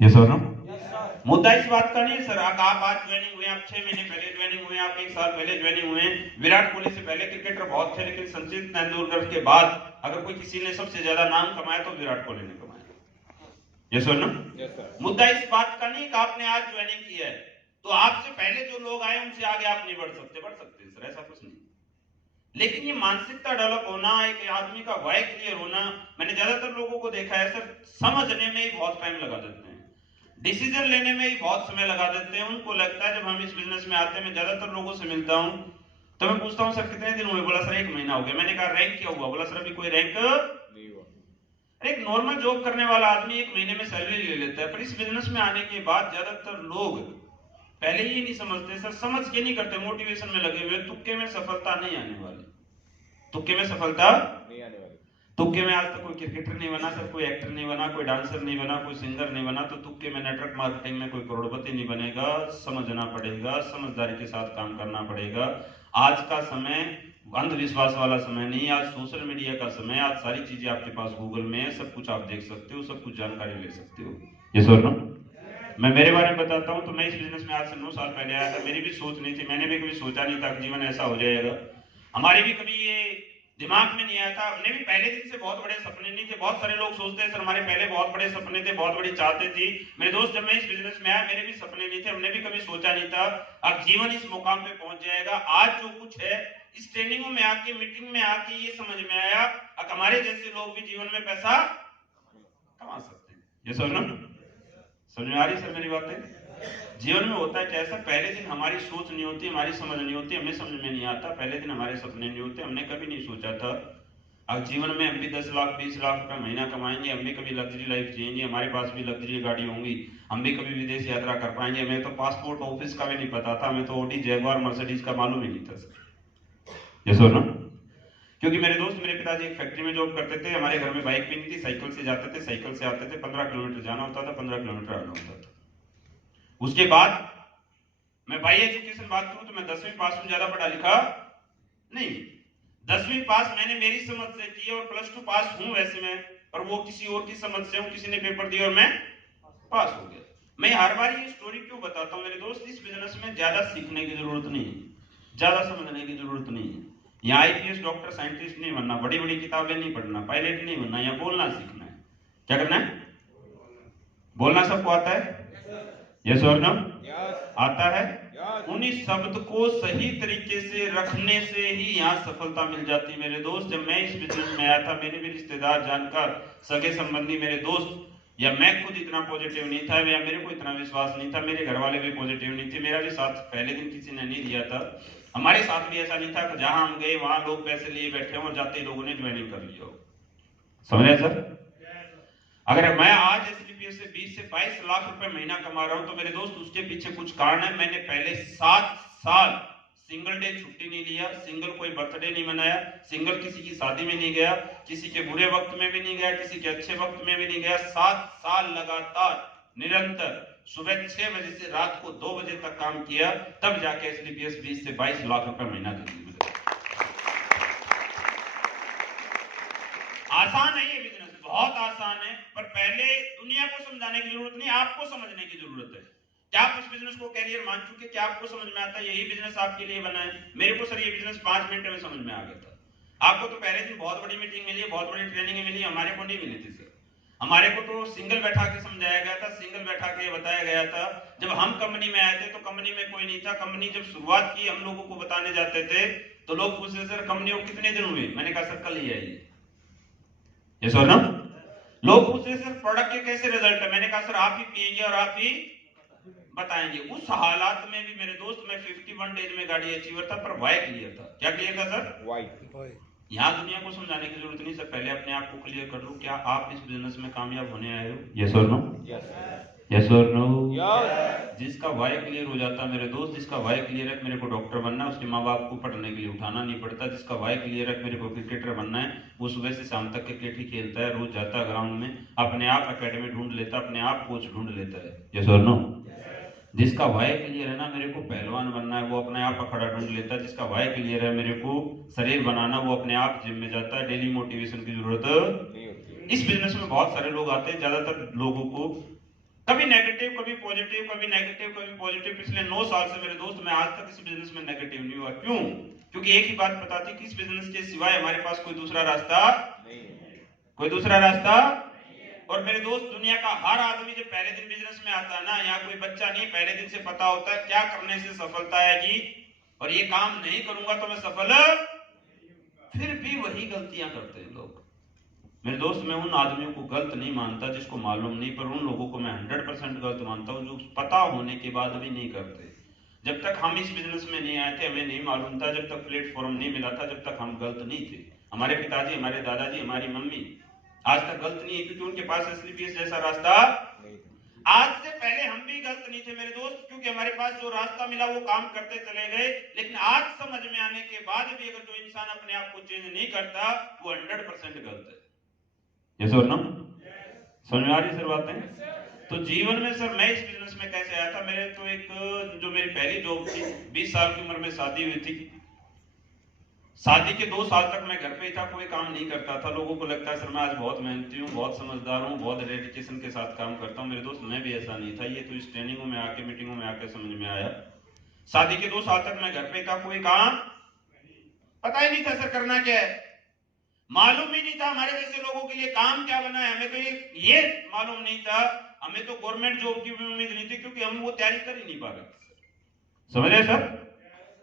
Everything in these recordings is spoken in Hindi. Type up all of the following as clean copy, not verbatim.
ये सर ना मुद्दा इस बात का नहीं है सर। आप आज ज्वाइनिंग हुए, आप 6 महीने पहले ज्वाइनिंग हुए, आप 1 साल पहले ज्वाइनिंग हुए। विराट कोहली से पहले क्रिकेटर बहुत थे, लेकिन सचिन तेंदुलकर के बाद अगर कोई किसी ने सबसे ज्यादा नाम कमाया तो विराट कोहली ने कमाया। ये सर ना मुद्दा इस बात का नहीं कि आपने आज ज्वाइनिंग किया है तो आपसे पहले जो लोग आए उनसे आगे आप नहीं बढ़ सकते सर, ऐसा कुछ नहीं। लेकिन ये मानसिकता डेवलप होना, एक आदमी का वाय क्लियर होना, मैंने ज्यादातर लोगों को देखा है सर, समझने में ही बहुत टाइम लगा देते हैं, डिसीजन लेने में ही बहुत समय लगा देते हैं। उनको लगता है जब हम इस बिजनेस में आते हैं, मैं ज्यादातर लोगों से मिलता हूं तो मैं पूछता हूं सर कितने दिन हुए, बोला सर 1 महीना हो गया। मैंने कहा रैंक क्या हुआ, बोला सर अभी कोई रैंक नहीं हुआ। एक नॉर्मल जॉब करने वाला आदमी 1 महीने में सैलरी ले लेता है, पर इस बिजनेस में आने के बाद ज्यादातर लोग पहले ही नहीं समझते सर, समझ के नहीं करते, मोटिवेशन में लगे हुए। तुक्के में सफलता नहीं आने वाली, तुक्के में सफलता नहीं आने वाली। तुक्के में आज तक कोई क्रिकेटर नहीं बना सर, कोई एक्टर नहीं बना, कोई डांसर नहीं बना, कोई सिंगर नहीं बना, तो तुक्के में नेटवर्क मार्केटिंग में कोई करोड़पति नहीं बनेगा। समझना पड़ेगा, समझदारी के साथ काम करना पड़ेगा। आज का समय अंधविश्वास वाला समय नहीं, आज सोशल मीडिया का समय, आज सारी चीजें आपके पास गूगल में है, सब कुछ आप देख सकते हो, सब कुछ जानकारी ले सकते हो। ये सर ना मैं मेरे बारे में बताता हूँ तो मैं इस बिजनेस में आज से 9 साल पहले आया था। मेरी भी सोच नहीं थी, मैंने भी कभी सोचा नहीं था कि जीवन ऐसा हो जाएगा। हमारे भी कभी ये दिमाग में नहीं आया था। हमने भी पहले दिन से बहुत बड़े सपने नहीं थे। बहुत सारे लोग सोचते हैं सर हमारे पहले बहुत बड़े सपने थे, बहुत बड़ी चाहते थी। मेरे दोस्त जब मैं इस बिजनेस में आया मेरे भी सपने नहीं थे, हमने भी कभी सोचा नहीं था अब जीवन इस मुकाम पे पहुंच जाएगा। आज जो कुछ है इस ट्रेनिंगों में आके, मीटिंग में आके ये समझ में आया अब हमारे जैसे लोग भी जीवन में पैसा कमा सकते हैं। ये सर ना समझ में आ रही सर मेरी बातें? जीवन में होता है क्या सर, पहले दिन हमारी सोच नहीं होती, हमारी समझ नहीं होती, हमें समझ में नहीं आता, पहले दिन हमारे सपने नहीं होते, हमने कभी नहीं सोचा था अब जीवन में हम भी 10 लाख 20 लाख रुपए महीना कमाएंगे, हम भी कभी लग्जरी लाइफ जिएंगे, हमारे पास भी लग्जरी गाड़ी होंगी, हम भी कभी विदेश यात्रा कर पाएंगे। हमें तो पासपोर्ट ऑफिस का भी नहीं पता था, हमें तो ऑडी जैगवार मर्सिडीज का मालूम ही नहीं था सर। ये सर ना क्योंकि मेरे दोस्त, मेरे पिताजी एक फैक्ट्री में जॉब करते थे, हमारे घर में बाइक भी नहीं थी, साइकिल से जाते थे, साइकिल से आते थे, 15 किलोमीटर जाना होता था, 15 किलोमीटर आना होता था। उसके बाद मैं बाई एजुकेशन बात करूं तो मैं 10वीं पास हूं, ज्यादा पढ़ा लिखा नहीं। 10वीं पास मैंने मेरी समझ से की और +2 पास हूं वैसे मैं, पर वो किसी और की समझ से हूं, किसी ने पेपर दिया और मैं पास हो गया। मैं हर बार ये स्टोरी क्यों बताता हूं मेरे दोस्त, इस बिजनेस में ज्यादा सीखने की जरूरत नहीं है, ज्यादा समझने की जरूरत नहीं है। यहाँ आईपीएस डॉक्टर साइंटिस्ट नहीं बनना, बड़ी बड़ी किताबें नहीं पढ़ना, पायलट नहीं बनना, यहाँ बोलना सीखना है। क्या करना है? बोलना सबको आता है? यस और नो? आता है? उन्हीं शब्द को सही तरीके से रखने से ही यहाँ सफलता मिल जाती है मेरे दोस्त। जब मैं इस बिजनेस में आया था, मेरे भी रिश्तेदार जानकर, सगे संबंधी, मेरे दोस्त, या मैं खुद इतना पॉजिटिव नहीं था, या मेरे को इतना विश्वास नहीं था, मेरे घर वाले भी पॉजिटिव नहीं थे, मेरा भी साथ पहले दिन किसी ने नहीं दिया था। हमारे साथ भी ऐसा नहीं था कि जहां हम गए वहां लोग पैसे लिए बैठे हों और जाते ही लोगों ने ज्वाइनिंग कर लिया हो। समझ रहे सर? अगर मैं आज एसडीपीएस से 20 से 22 लाख रुपए महीना कमा रहा हूं तो मेरे दोस्त उसके पीछे कुछ कारण है। मैंने पहले 7 साल सिंगल डे छुट्टी नहीं लिया, सिंगल कोई बर्थडे नहीं मनाया, सिंगल किसी की शादी में नहीं गया, किसी के बुरे वक्त में भी नहीं गया, किसी के अच्छे वक्त में भी नहीं गया। 7 साल लगातार निरंतर सुबह 6 बजे से रात को 2 बजे तक काम किया, तब जाके एसडीपीएस 20 से 22 लाख रुपए महीना देती। आसान है ये बिजनेस, बहुत आसान है, पर पहले दुनिया को समझाने की जरूरत नहीं, आपको समझने की जरूरत है। क्या आप इस बिजनेस को कैरियर मान चुके? क्या आपको समझ में आता है यही बिजनेस आपके लिए बना है? मेरे को सर ये बिजनेस 5 मिनट में समझ में आ गया था। आपको तो पहले दिन बहुत बड़ी मीटिंग मिली, बहुत बड़ी ट्रेनिंग मिली, हमारे को नहीं मिली थी सर। हमारे को तो सिंगल बैठा के समझाया गया था, सिंगल बैठा के बताया गया था। जब हम कंपनी में आए थे तो कंपनी में कोई नहीं था। कंपनी जब शुरुआत की, हम लोगों को बताने जाते थे तो लोग पूछते सर कंपनी को कितने दिन हुए? मैंने कहा सर कल ही आई। यस और नो? लोग पूछते सर प्रोडक्ट के कैसे रिजल्ट है? मैंने कहा सर आप ही पिएंगे और आप ही बताएंगे। उस हालात में भी मेरे दोस्त, मैं 51 डेज में गाड़ी अचीवर था, पर वाई क्लियर था। क्या क्लियर था सर? वाई। यहाँ दुनिया को समझाने की जरूरत नहीं सर, पहले अपने आप को क्लियर कर लो। क्या आप इस बिजनेस में कामयाब होने आए हो? यस और नो? यस और नो? जिसका वाई क्लियर हो जाता है मेरे दोस्त, जिसका वाई क्लियर है मेरे को डॉक्टर बनना है, उसके माँ बाप को पढ़ने के लिए उठाना नहीं पड़ता। जिसका वाई क्लियर है मेरे को क्रिकेटर बनना है, वो सुबह से शाम तक क्रिकेट ही खेलता है, रोज जाता है ग्राउंड में, अपने आप एकेडमी ढूंढ लेता है, अपने आप कोच ढूंढ लेता है। यस और नो? जिसका वाई क्लियर है ना मेरे को पहलवान बनना है, वो अपने आप अखाड़ा ढूंढ लेता है। जिसका वाई क्लियर है मेरे को शरीर बनाना, वो अपने आप जिम में जाता है, डेली मोटिवेशन की जरूरत नहीं होती। इस बिजनेस में बहुत सारे लोग आते हैं, ज्यादातर लोगों को कभी नेगेटिव, कभी पॉजिटिव, कभी नेगेटिव, कभी पॉजिटिव। पिछले 9 साल से मेरे दोस्त, मैं आज तक इस बिजनेस में नेगेटिव नहीं हुआ। क्यों? क्योंकि एक ही बात पता थी कि इस बिजनेस के सिवाय हमारे पास कोई दूसरा रास्ता नहीं है, कोई दूसरा रास्ता। और मेरे दोस्त, दुनिया का हर आदमी जब पहले दिन बिजनेस में आता है ना, यहाँ कोई बच्चा नहीं, पहले दिन से पता होता है क्या करने से सफलता आएगी, और ये काम नहीं करूंगा तो मैं सफल, फिर भी वही गलतियां करते हैं लोग। मेरे दोस्त, मैं उन आदमियों को गलत नहीं मानता जिसको मालूम नहीं, पर उन लोगों को मैं 100% गलत मानता हूं जो पता होने के बाद भी नहीं करते। जब तक हम इस बिजनेस में नहीं आए थे, हमें नहीं मालूम था, जब तक प्लेटफॉर्म नहीं मिला था, जब तक हम गलत नहीं थे। हमारे पिताजी, हमारे दादाजी, हमारी मम्मी आज तक गलत नहीं है, क्योंकि उनके पास एसलीपीएस जैसा रास्ता नहीं था। आज से पहले हम भी गलत नहीं थे मेरे दोस्त, क्योंकि हमारे पास जो रास्ता मिला वो काम करते चले गए। लेकिन आज समझ में आने के बाद भी अगर जो इंसान अपने आप को चेंज नहीं करता, वो 100% गलत है। ये सर ना समझ में आ रही सर बातें? तो जीवन में सर मैं इस बिजनेस में कैसे आया था? मेरे तो एक जो मेरी पहली जॉब थी, 20 साल की उम्र में शादी हुई थी। शादी के 2 साल तक मैं घर पे ही था, कोई काम नहीं करता था। लोगों को लगता है सर मैं आज बहुत मेहनती हूँ, बहुत समझदार हूँ, बहुत डेडिकेशन के साथ काम करता हूँ। मेरे दोस्त, मैं भी ऐसा नहीं था। ये तो इस ट्रेनिंगों में आके, मीटिंगों में आके समझ में आया। शादी के 2 साल तक मैं घर पे था, कोई काम पता ही नहीं था सर करना क्या है, मालूम ही नहीं था हमारे जैसे लोगों के लिए काम क्या बना है। हमें तो ये मालूम नहीं था, हमें तो गवर्नमेंट जॉब की भी उम्मीद नहीं थी, क्योंकि हम वो तैयारी कर ही नहीं पा रहे। समझ रहे सर?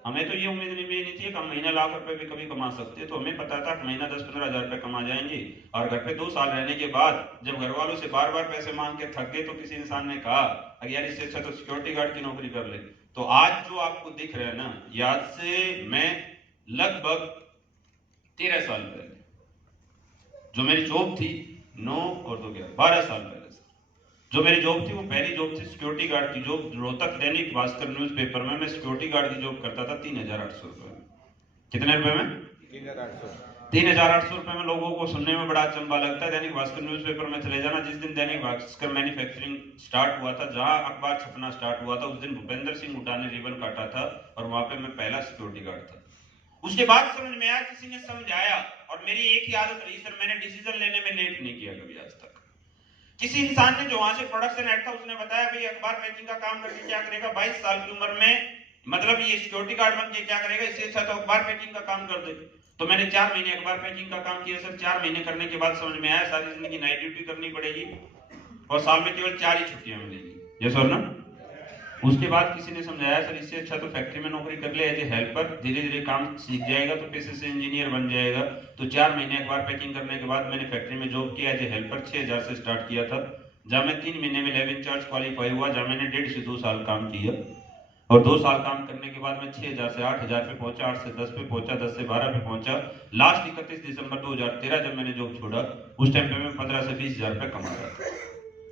हमें तो ये उम्मीद नहीं थी कि हम महीना लाख रुपए भी कभी कमा सकते। तो हमें पता था कि महीना 10-15 हजार रुपए कमा जाएंगे। और घर पे 2 साल रहने के बाद जब घर वालों से बार बार पैसे मांग के थक गए, तो किसी इंसान ने कहा अगर यार इससे अच्छा तो सिक्योरिटी गार्ड की नौकरी कर ले। तो आज जो आपको दिख रहा है ना, याद से मैं लगभग 13 साल पहले जो मेरी जॉब थी, 9 और 2 12 साल पहले जो मेरी जॉब थी, वो पहली जॉब थी सिक्योरिटी गार्ड की जॉब। रोहतक दैनिक भास्कर न्यूज़पेपर में मैं सिक्योरिटी गार्ड की जॉब करता था 3800 रुपए में। कितने रुपए में? 3800 रुपए में। लोगों को सुनने में बड़ा अचंभा लगता है। दैनिक भास्कर न्यूज़पेपर में चले जाना, जिस दिन दैनिक भास्कर मैन्युफैक्चरिंग स्टार्ट हुआ था, जहां अखबार छपना स्टार्ट हुआ था, उस दिन भूपेंद्र सिंह हुड्डा ने रिबन काटा था, और वहां पे मैं पहला सिक्योरिटी गार्ड था। उसके बाद समझ में आया, किसी ने समझाया, और मेरी एक ही आदत रही सर, मैंने डिसीजन लेने में लेट नहीं किया कभी आज तक। किसी इंसान ने जो वहां से प्रोडक्शन हेड था, उसने बताया भाई अखबार पैकिंग का काम करके क्या करेगा 22 साल की उम्र में, मतलब ये सिक्योरिटी गार्ड बन के क्या करेगा, इससे अच्छा तो अखबार पैकिंग का काम कर दे। तो मैंने 4 महीने अखबार पैकिंग का काम किया सर। 4 महीने करने के बाद समझ में आया सारी जिंदगी नाइट ड्यूटी करनी पड़ेगी, और साल में केवल 4 ही छुट्टियां मिलेगी। ये सर ना, उसके बाद किसी ने समझाया सर इससे अच्छा तो फैक्ट्री में नौकरी कर ले एज ए हेल्पर, धीरे धीरे काम सीख जाएगा तो पेशे से इंजीनियर बन जाएगा। तो 4 महीने अखबार पैकिंग करने के बाद मैंने फैक्ट्री में जॉब किया एज ए हेल्पर। 6000 से स्टार्ट किया था, जहां मैं 3 महीने में लैब इंचार्ज क्वालिफाई हुआ, जहां मैंने 1.5 से 2 साल काम किया। और 2 साल काम करने के बाद मैं 6000 से 8000 पे पहुंचा, 8 से 10 पे पहुंचा, 10 से 12 पे पहुंचा। लास्ट 31 दिसंबर 2013 जब मैंने जॉब छोड़ा, उस टाइम पे मैं 15 से 20 हजार रुपए कमा रहा था।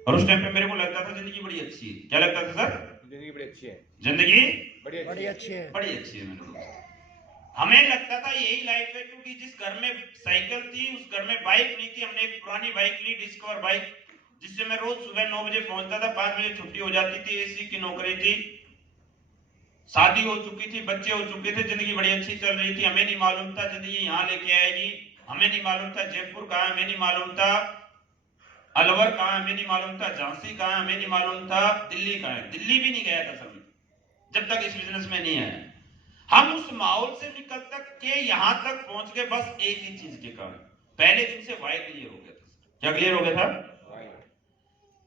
और उस टाइम पे मेरे को लगता था जिंदगी बड़ी अच्छी है। क्या लगता था सर? जिंदगी बड़ी अच्छी है, जिंदगी बड़ी अच्छी है, बड़ी अच्छी है मेरे दोस्त। हमें लगता था यही लाइफ है, क्योंकि जिस घर में साइकिल थी उस घर में बाइक नहीं थी। हमने एक पुरानी बाइक ली, डिस्कवर बाइक, जिससे मैं रोज सुबह 9 बजे पहुंचता था, 5 बजे छुट्टी हो जाती थी। एसी की नौकरी थी, शादी हो चुकी थी, बच्चे हो चुके थे, जिंदगी बड़ी अच्छी चल रही थी। हमें नहीं मालूम था जिंदगी यहाँ लेके आएगी, हमें नहीं मालूम था जयपुर कहाँ, हमें नहीं मालूम था अलवर कहाँ, हमें नहीं मालूम था झांसी कहाँ, हमें नहीं मालूम था दिल्ली कहाँ है। दिल्ली भी नहीं गया था सर, जब तक इस बिजनेस में नहीं आया। हम उस माहौल से निकल तक के यहां तक पहुंच गए बस एक ही चीज के कारण, पहले दिन से वाई क्लियर हो गया था। क्या क्लियर हो गया था?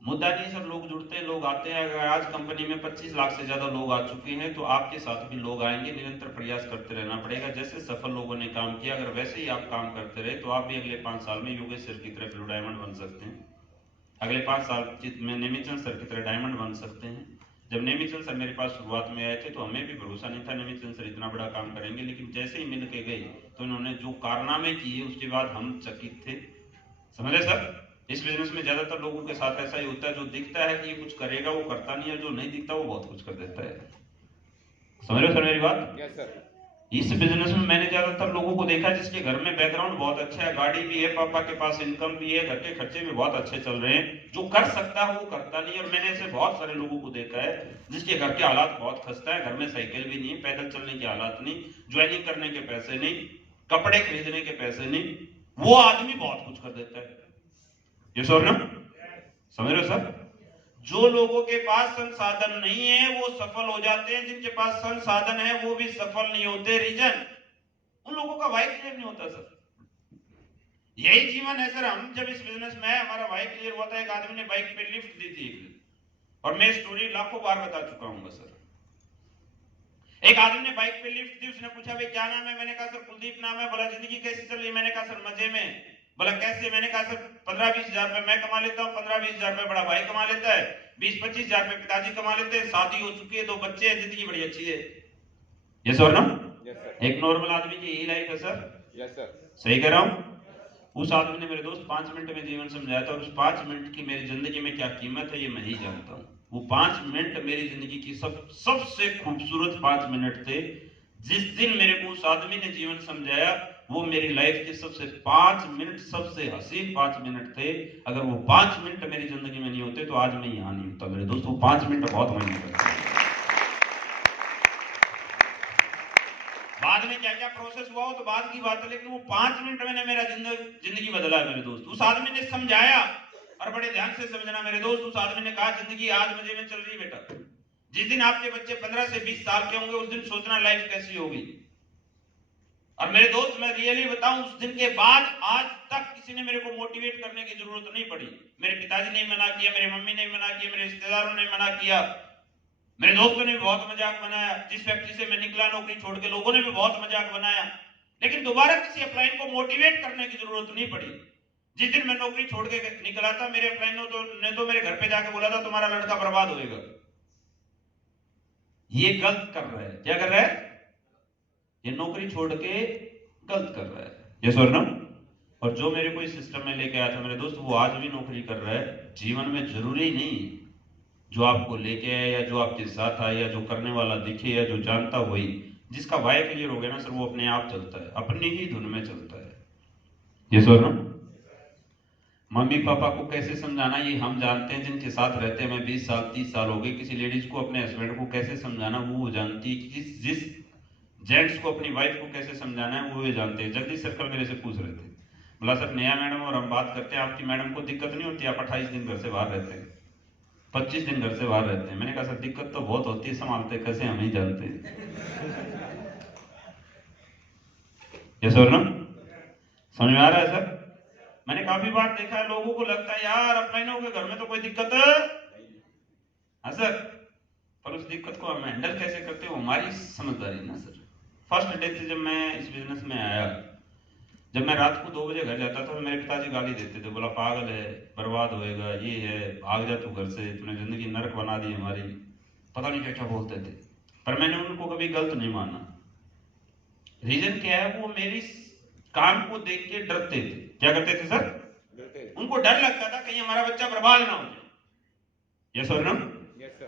मुद्दा नहीं सर, लोग जुड़ते हैं, लोग आते हैं। अगर आज कंपनी में 25 लाख से ज्यादा लोग आ चुके हैं, तो आपके साथ भी लोग आएंगे। निरंतर प्रयास करते रहना पड़ेगा। जैसे सफल लोगों ने काम किया, अगर वैसे ही आप काम करते रहे, तो आप भी अगले 5 साल में योगेश सर की तरह ब्लू डायमंड बन सकते हैं। अगले 5 साल में नेमिचंद सर की तरह डायमंड बन सकते हैं। जब नेमिचंद सर मेरे पास शुरुआत में आए थे, तो हमें भी भरोसा नहीं था नेमिचंद सर इतना बड़ा काम करेंगे, लेकिन जैसे ही मिल के गए, तो इन्होंने जो कारनामे किए, उसके बाद हम चकित थे। समझे सर? इस बिजनेस में ज्यादातर लोगों के साथ ऐसा ही होता है, जो दिखता है कि ये कुछ करेगा वो करता नहीं है, जो नहीं दिखता वो बहुत कुछ कर देता है। समझ रहे सर मेरी बात? Yes sir. इस बिजनेस में मैंने ज्यादातर लोगों को देखा जिसके घर में बैकग्राउंड बहुत अच्छा है, गाड़ी भी है, पापा के पास इनकम भी है, घर के खर्चे भी बहुत अच्छे चल रहे हैं। जो कर सकता है वो करता नहीं। और मैंने ऐसे बहुत सारे लोगों को देखा है जिसके घर के हालात बहुत खस्ता है, घर में साइकिल भी नहीं है, पैदल चलने के हालात नहीं, ज्वाइनिंग करने के पैसे नहीं, कपड़े खरीदने के पैसे नहीं, वो आदमी बहुत कुछ कर देता है। ये सर ना, समझ रहे हो सर? जो लोगों के पास संसाधन नहीं है वो सफल हो जाते हैं, जिनके पास संसाधन है वो भी सफल नहीं होते। रीजन, उन लोगों का वाई क्लियर नहीं होता सर। यही जीवन है सर। हम जब इस बिजनेस में हमारा वाई क्लियर हुआ था, एक आदमी ने बाइक पे लिफ्ट दी थी, और मैं स्टोरी लाखों बार बता चुका हूं सर। एक आदमी ने बाइक पे लिफ्ट दी, उसने पूछा भाई क्या नाम है? मैंने कहा सर कुलदीप नाम है। बोला जिंदगी कैसी चल रही है? मैंने कहा सर मजे में। बोला कैसे? मैंने कहा सर 15-20 हजार रुपए मैं कमा लेता हूँ, 15-20 हजार रुपए बड़ा भाई कमा लेता है, 20-25 हजार रुपए पिताजी कमा लेते हैं, शादी हो चुकी है, 2 बच्चे हैं, जिंदगी बड़ी अच्छी है। यस और नो? एक नॉर्मल आदमी की यही लाइफ है सर। Yes sir. सही कह रहा हूं? उस आदमी ने मेरे दोस्त 5 मिनट में जीवन समझाया था, और उस 5 मिनट की मेरी जिंदगी में क्या कीमत है ये मैं ही जानता हूं। वो 5 मिनट मेरी जिंदगी की सबसे खूबसूरत 5 मिनट थे। जिस दिन मेरे को उस आदमी ने जीवन समझाया, वो मेरी लाइफ के सबसे 5 मिनट सबसे हसीन 5 मिनट थे। अगर वो 5 मिनट मेरी जिंदगी में नहीं होते तो आज मैं यहां नहीं होता मेरे दोस्त। वो 5 मिनट बहुत मायने करते हैं। बाद में क्या क्या प्रोसेस हुआ हो तो बाद की बात है, लेकिन वो 5 मिनट में मेरा जिंदगी बदला है मेरे दोस्त। उस आदमी ने समझाया, और बड़े ध्यान से समझना मेरे दोस्त। उस आदमी ने कहा जिंदगी आज मजे में चल रही है बेटा, जिस दिन आपके बच्चे 15 से 20 साल के होंगे उस दिन सोचना लाइफ कैसी होगी। और मेरे दोस्त मैं रियली बताऊं, उस दिन के बाद आज तक किसी ने मेरे को मोटिवेट करने की जरूरत नहीं पड़ी। मेरे पिताजी ने मना किया, मेरी मम्मी ने मना किया, मेरे रिश्तेदारों ने मना किया, मेरे दोस्तों ने भी बहुत मजाक बनाया। जिस फैक्ट्री से मैं निकला नौकरी छोड़ के, लोगों ने भी बहुत मजाक बनाया, लेकिन दोबारा किसी अपलाइन को मोटिवेट करने की जरूरत नहीं पड़ी। जिस दिन मैं नौकरी छोड़ के निकला था, मेरे अपलाइन ने तो मेरे घर पे जाके बोला था तुम्हारा लड़का बर्बाद होएगा। ये गलत कर रहा है। क्या कर रहा है? ये नौकरी छोड़ के गलत कर रहा है। यस और नो? और जो मेरे को इस सिस्टम में लेके आया था मेरे दोस्त, वो आज भी नौकरी कर रहा है। जीवन में जरूरी नहीं जो आपको लेके आया या जो आपके साथ आया या जो करने वाला दिखे या जो जानता वही। जिसका वाई क्लियर हो गया ना सर, वो अपने आप चलता है, अपनी ही धुन में चलता है। यस और नो? मम्मी पापा को कैसे समझाना ये हम जानते हैं, जिनके साथ रहते हैं। मैं 20 साल 30 साल हो गए। किसी लेडीज को अपने हस्बैंड को कैसे समझाना वो जानती है। कि जिस जेंट्स को अपनी वाइफ को कैसे समझाना है वो जानते हैं। जगदीश सर्कल मेरे से पूछ रहे थे, बोला सर नया मैडम और हम बात करते हैं, आपकी मैडम को दिक्कत नहीं होती? आप 28 दिन घर से बाहर रहते हैं, 25 दिन घर से बाहर रहते हैं। मैंने कहा सर दिक्कत तो बहुत होती है, संभालते कैसे हम ही जानते हैं। यस और नो? समझ में आ रहा है सर? मैंने काफी बार देखा है, लोगों को लगता है यार अपलाइनों के घर में तो कोई दिक्कत है। हाँ सर, पर उस दिक्कत को हम हैंडल कैसे करते हो हमारी समझदारी ना सर। फर्स्ट डे से जब मैं इस बिजनेस में आया, जब मैं रात को 2 बजे घर जाता था तो मेरे पिताजी गाली देते थे, बोला पागल है, बर्बाद होएगा, ये है, भाग जा तू घर से, तूने जिंदगी नरक बना दी हमारी, पता नहीं क्या क्या बोलते थे। पर मैंने उनको कभी गलत नहीं माना। रीजन क्या है? वो मेरी काम को देख के डरते थे। क्या करते थे सर? उनको डर लगता था कहीं हमारा बच्चा बर्बाद ना हो जाए। यस और नो?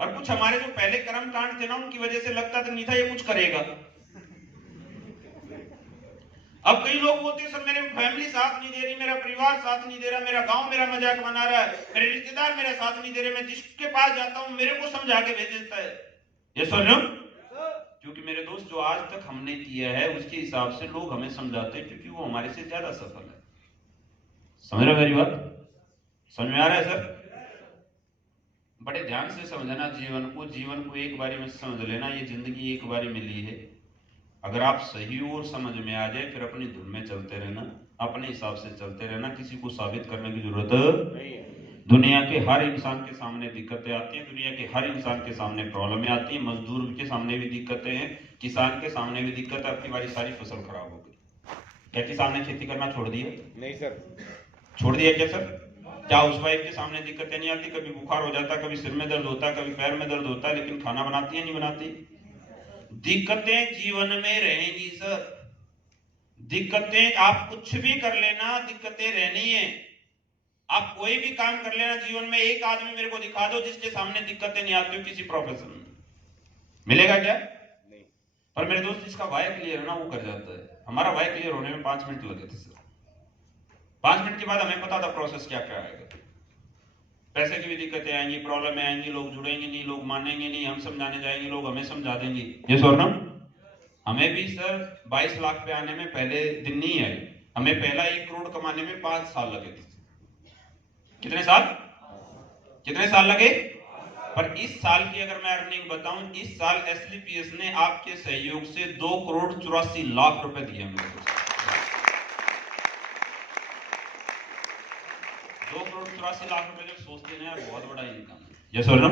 और कुछ हमारे जो पहले कर्म कांड थे ना, उनकी वजह से लगता था नहीं था ये कुछ करेगा। अब कई लोग बोलते हैं सर मेरे फैमिली साथ नहीं दे रही, मेरा परिवार साथ नहीं दे रहा, मेरा गांव मेरा मजाक बना रहा है, मेरे रिश्तेदार मेरा साथ नहीं दे रहे, मैं जिसके पास जाता हूं मेरे को समझा के भेज देता है। ये सुन लो, क्योंकि मेरे दोस्त जो आज तक हमने किया है उसके हिसाब से लोग हमें समझाते हैं, क्योंकि वो हमारे से ज्यादा सफल है। समझ रहे मेरी बात? समझ में आ रहा है सर? बड़े ध्यान से समझना जीवन को एक बारी में समझ लेना। ये जिंदगी एक बारी मिली है। अगर आप सही और समझ में आ जाए फिर अपनी धुन में चलते रहना, अपने हिसाब से चलते रहना, किसी को साबित करने की जरूरत नहीं है। दुनिया के हर इंसान के सामने दिक्कतें आती हैं, दुनिया के हर इंसान के सामने प्रॉब्लमें आती हैं। मजदूर के सामने भी दिक्कतें हैं, किसान के सामने भी दिक्कत है। आपकी बारी सारी फसल खराब हो गई, क्या किसान ने खेती करना छोड़ दिया? नहीं सर। छोड़ दिया क्या सर? क्या उस वाइफ के सामने दिक्कतें नहीं आती? कभी बुखार हो जाता, कभी सिर में दर्द होता, कभी पैर में दर्द होता, लेकिन खाना बनाती है नहीं बनाती? दिक्कतें जीवन में रहेंगी सर। दिक्कतें आप कुछ भी कर लेना, दिक्कतें रहनी है। आप कोई भी काम कर लेना जीवन में, एक आदमी मेरे को दिखा दो जिसके सामने दिक्कतें नहीं आती हो किसी प्रोफेशन में, मिलेगा क्या? नहीं। पर मेरे दोस्त जिसका वाई क्लियर है ना वो कर जाता है। हमारा वाई क्लियर होने में 5 मिनट लगे थे सर। 5 मिनट के बाद हमें पता था प्रोसेस क्या क्या आएगा। पैसे की भी दिक्कतें आएंगी, प्रॉब्लम आएंगी, लोग जुड़ेंगे नहीं, लोग मानेंगे नहीं, हम समझाने जाएंगे लोग हमें समझा देंगे। ये सोना हमें भी सर 22 लाख पे आने में पहले दिन नहीं आए, हमें पहला 1 करोड़ कमाने में 5 साल लगे थे। कितने साल? कितने साल लगे? पर इस साल की अगर मैं अर्निंग बताऊं, इस साल एसलीपीएस ने आपके सहयोग से 2,84,00,000 रुपए दिए मेरे को। 2,84,00,000 रुपए जब सोचते हैं यार, बहुत बड़ा इनकम है। यस और नो?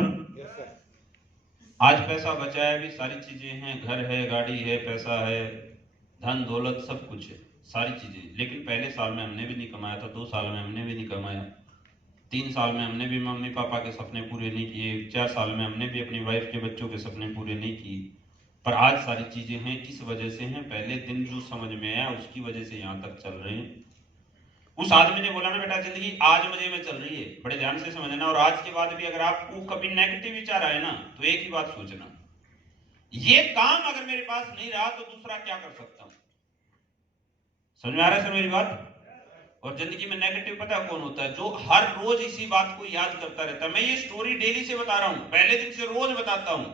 आज पैसा बचा है, भी सारी चीजें हैं, घर है, गाड़ी है, पैसा है, धन दौलत सब कुछ है, सारी चीजें। लेकिन पहले साल में हमने भी नहीं कमाया था, 2 साल में हमने भी नहीं कमाया, 3 साल में हमने भी मम्मी पापा के सपने पूरे नहीं किए, 4 साल में हमने भी अपनी वाइफ के बच्चों के सपने पूरे नहीं किए। पर आज सारी चीजें हैं, किस वजह से हैं? पहले दिन जो समझ में आया उसकी वजह से यहाँ तक चल रहे हैं। उस आदमी ने बोला ना, बेटा जिंदगी आज मजे में चल रही है, बड़े ध्यान से समझना। और आज के बाद भी अगर आपको कभी नेगेटिव विचार आए ना, तो एक ही बात सोचना, ये काम अगर मेरे पास नहीं रहा तो दूसरा क्या कर सकता हूं। समझ में आ रहा है सर मेरी बात? और जिंदगी में नेगेटिव पता कौन होता है? जो हर रोज इसी बात को याद करता रहता है। मैं ये स्टोरी डेली से बता रहा हूं, पहले दिन से रोज बताता हूं।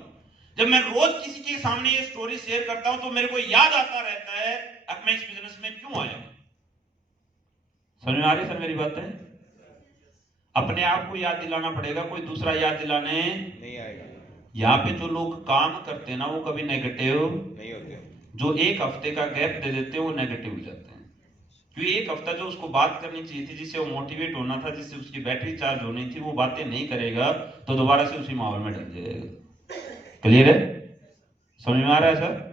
जब मैं रोज किसी के सामने ये स्टोरी शेयर करता हूं तो मेरे को याद आता रहता है, अब मैं इस बिजनेस में क्यों आया। समझ में आ रही सर मेरी बात है? अपने आप को याद दिलाना पड़ेगा, कोई दूसरा याद दिलाने नहीं आएगा। यहाँ पे जो लोग काम करते हैं ना, वो कभी नेगेटिव नहीं होते। जो एक हफ्ते का गैप दे देते हैं वो नेगेटिव हो जाते हैं। क्योंकि एक हफ्ता जो उसको बात करनी चाहिए थी, जिससे वो मोटिवेट होना था, जिससे उसकी बैटरी चार्ज होनी थी, वो बातें नहीं करेगा तो दोबारा से उसी माहौल में डल जाएगा। क्लियर है? समझ में आ रहा है सर?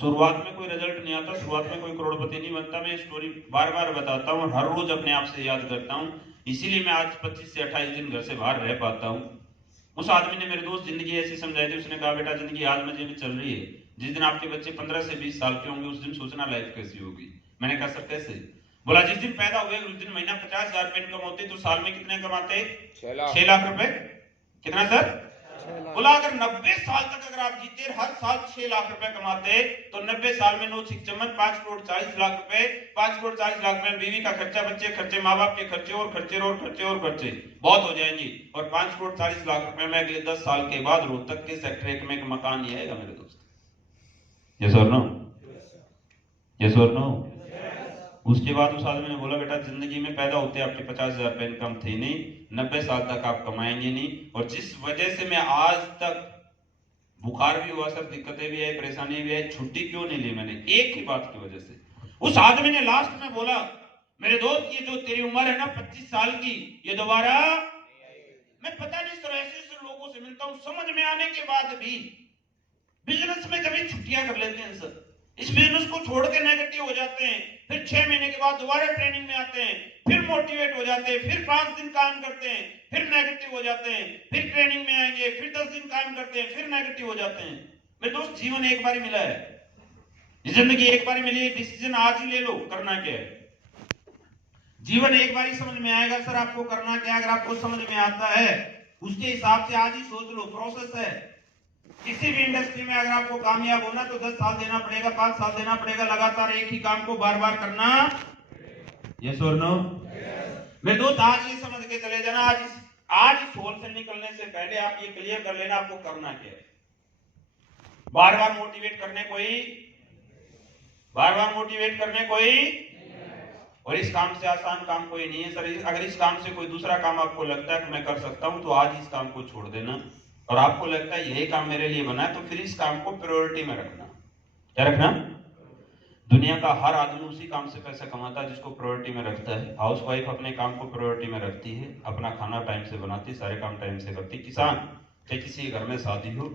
शुरुआत में कोई रिजल्ट नहीं आता, शुरुआत में कोई करोड़पति नहीं बनता। मैं स्टोरी बार बार बताता हूँ, हर रोज अपने आप से याद करता हूँ, इसीलिए मैं आज 25 से 28 दिन घर से बाहर रह पाता हूँ। उस आदमी ने, मेरे दोस्त, जिंदगी ऐसी समझाई थी। उसने कहा, बेटा जिंदगी आज मजे में चल रही है, जिस दिन आपके बच्चे 15 से 20 साल के होंगे उस दिन सोचना लाइफ कैसी होगी। मैंने कहा सर कैसे? बोला जिस दिन पैदा हुए उस दिन महीना 50,000 रुपए इनकम होती, तो साल में कितने कमाते? 6 लाख रुपए। कितना सर? बोला अगर 90 साल तक अगर आप जीते, हर साल 6 लाख रुपए कमाते, तो 90 साल में 9 6 चमन 5,40,00,000 रुपए। 5,40,00,000 में बीवी का खर्चा, बच्चे खर्चे, माँ बाप के खर्चे और खर्चे और खर्चे और खर्चे बहुत हो जाएंगे। और 5,40,00,000 रुपए में अगले 10 साल के बाद रोहतक के सेक्टर में एक मकान ही आएगा मेरे दोस्त। यस और नो? यस और नो? उसके बाद उस आदमी ने बोला, बेटा जिंदगी में पैदा होते आपके 50,000 रुपए इनकम थी नहीं, 90 साल तक आप कमाएंगे नहीं। और जिस वजह से मैं आज तक, बुखार भी हुआ सर, दिक्कतें भी आई, परेशानी भी आई, छुट्टी क्यों नहीं ली मैंने? एक ही बात की वजह से। उस आदमी ने लास्ट में बोला, मेरे दोस्त ये जो तेरी उम्र है ना 25 साल की, ये दोबारा, मैं पता नहीं सर ऐसे लोगों से मिलता हूं, समझ में आने के बाद भी बिजनेस में कभी छुट्टियां कर लेते हैं सर, इस बिजनेस को छोड़ के नेगेटिव हो जाते हैं, फिर 6 महीने के बाद दोबारा ट्रेनिंग में आते हैं, फिर मोटिवेट हो जाते हैं, फिर 5 दिन काम करते हैं, फिर नेगेटिव हो जाते हैं, फिर ट्रेनिंग में आएंगे, फिर 10 दिन काम करते हैं, फिर नेगेटिव हो जाते हैं। मेरे दोस्त जीवन एक बार ही मिला है, जिंदगी एक बार ही मिली है, डिसीजन आज ही ले लो करना क्या है। जीवन एक बार ही समझ में आएगा सर आपको करना क्या। अगर आपको समझ में आता है उसके हिसाब से आज ही सोच लो। प्रोसेस है, किसी भी इंडस्ट्री में अगर आपको कामयाब होना तो 10 साल देना पड़ेगा, 5 साल देना पड़ेगा, लगातार एक ही काम को बार बार करना। यस और नो? मैं दोस्त आज ये समझ के चले जाना, आज इस होल से निकलने से पहले आप ये क्लियर कर लेना आपको करना क्या है। बार बार मोटिवेट करने कोई, और इस काम से आसान काम कोई नहीं है सर। अगर इस काम से कोई दूसरा काम आपको लगता है कि मैं कर सकता हूं, तो आज इस काम को छोड़ देना। और आपको लगता है यही काम मेरे लिए बना है, तो फिर इस काम को प्रायोरिटी में रखना। क्या रखना? दुनिया का हर आदमी उसी काम से पैसा कमाता है जिसको प्रायोरिटी में रखता है। हाउस वाइफ अपने काम को प्रायोरिटी में रखती है, अपना खाना टाइम से बनाती, सारे काम टाइम से करती। किसान, चाहे किसी घर में शादी हो,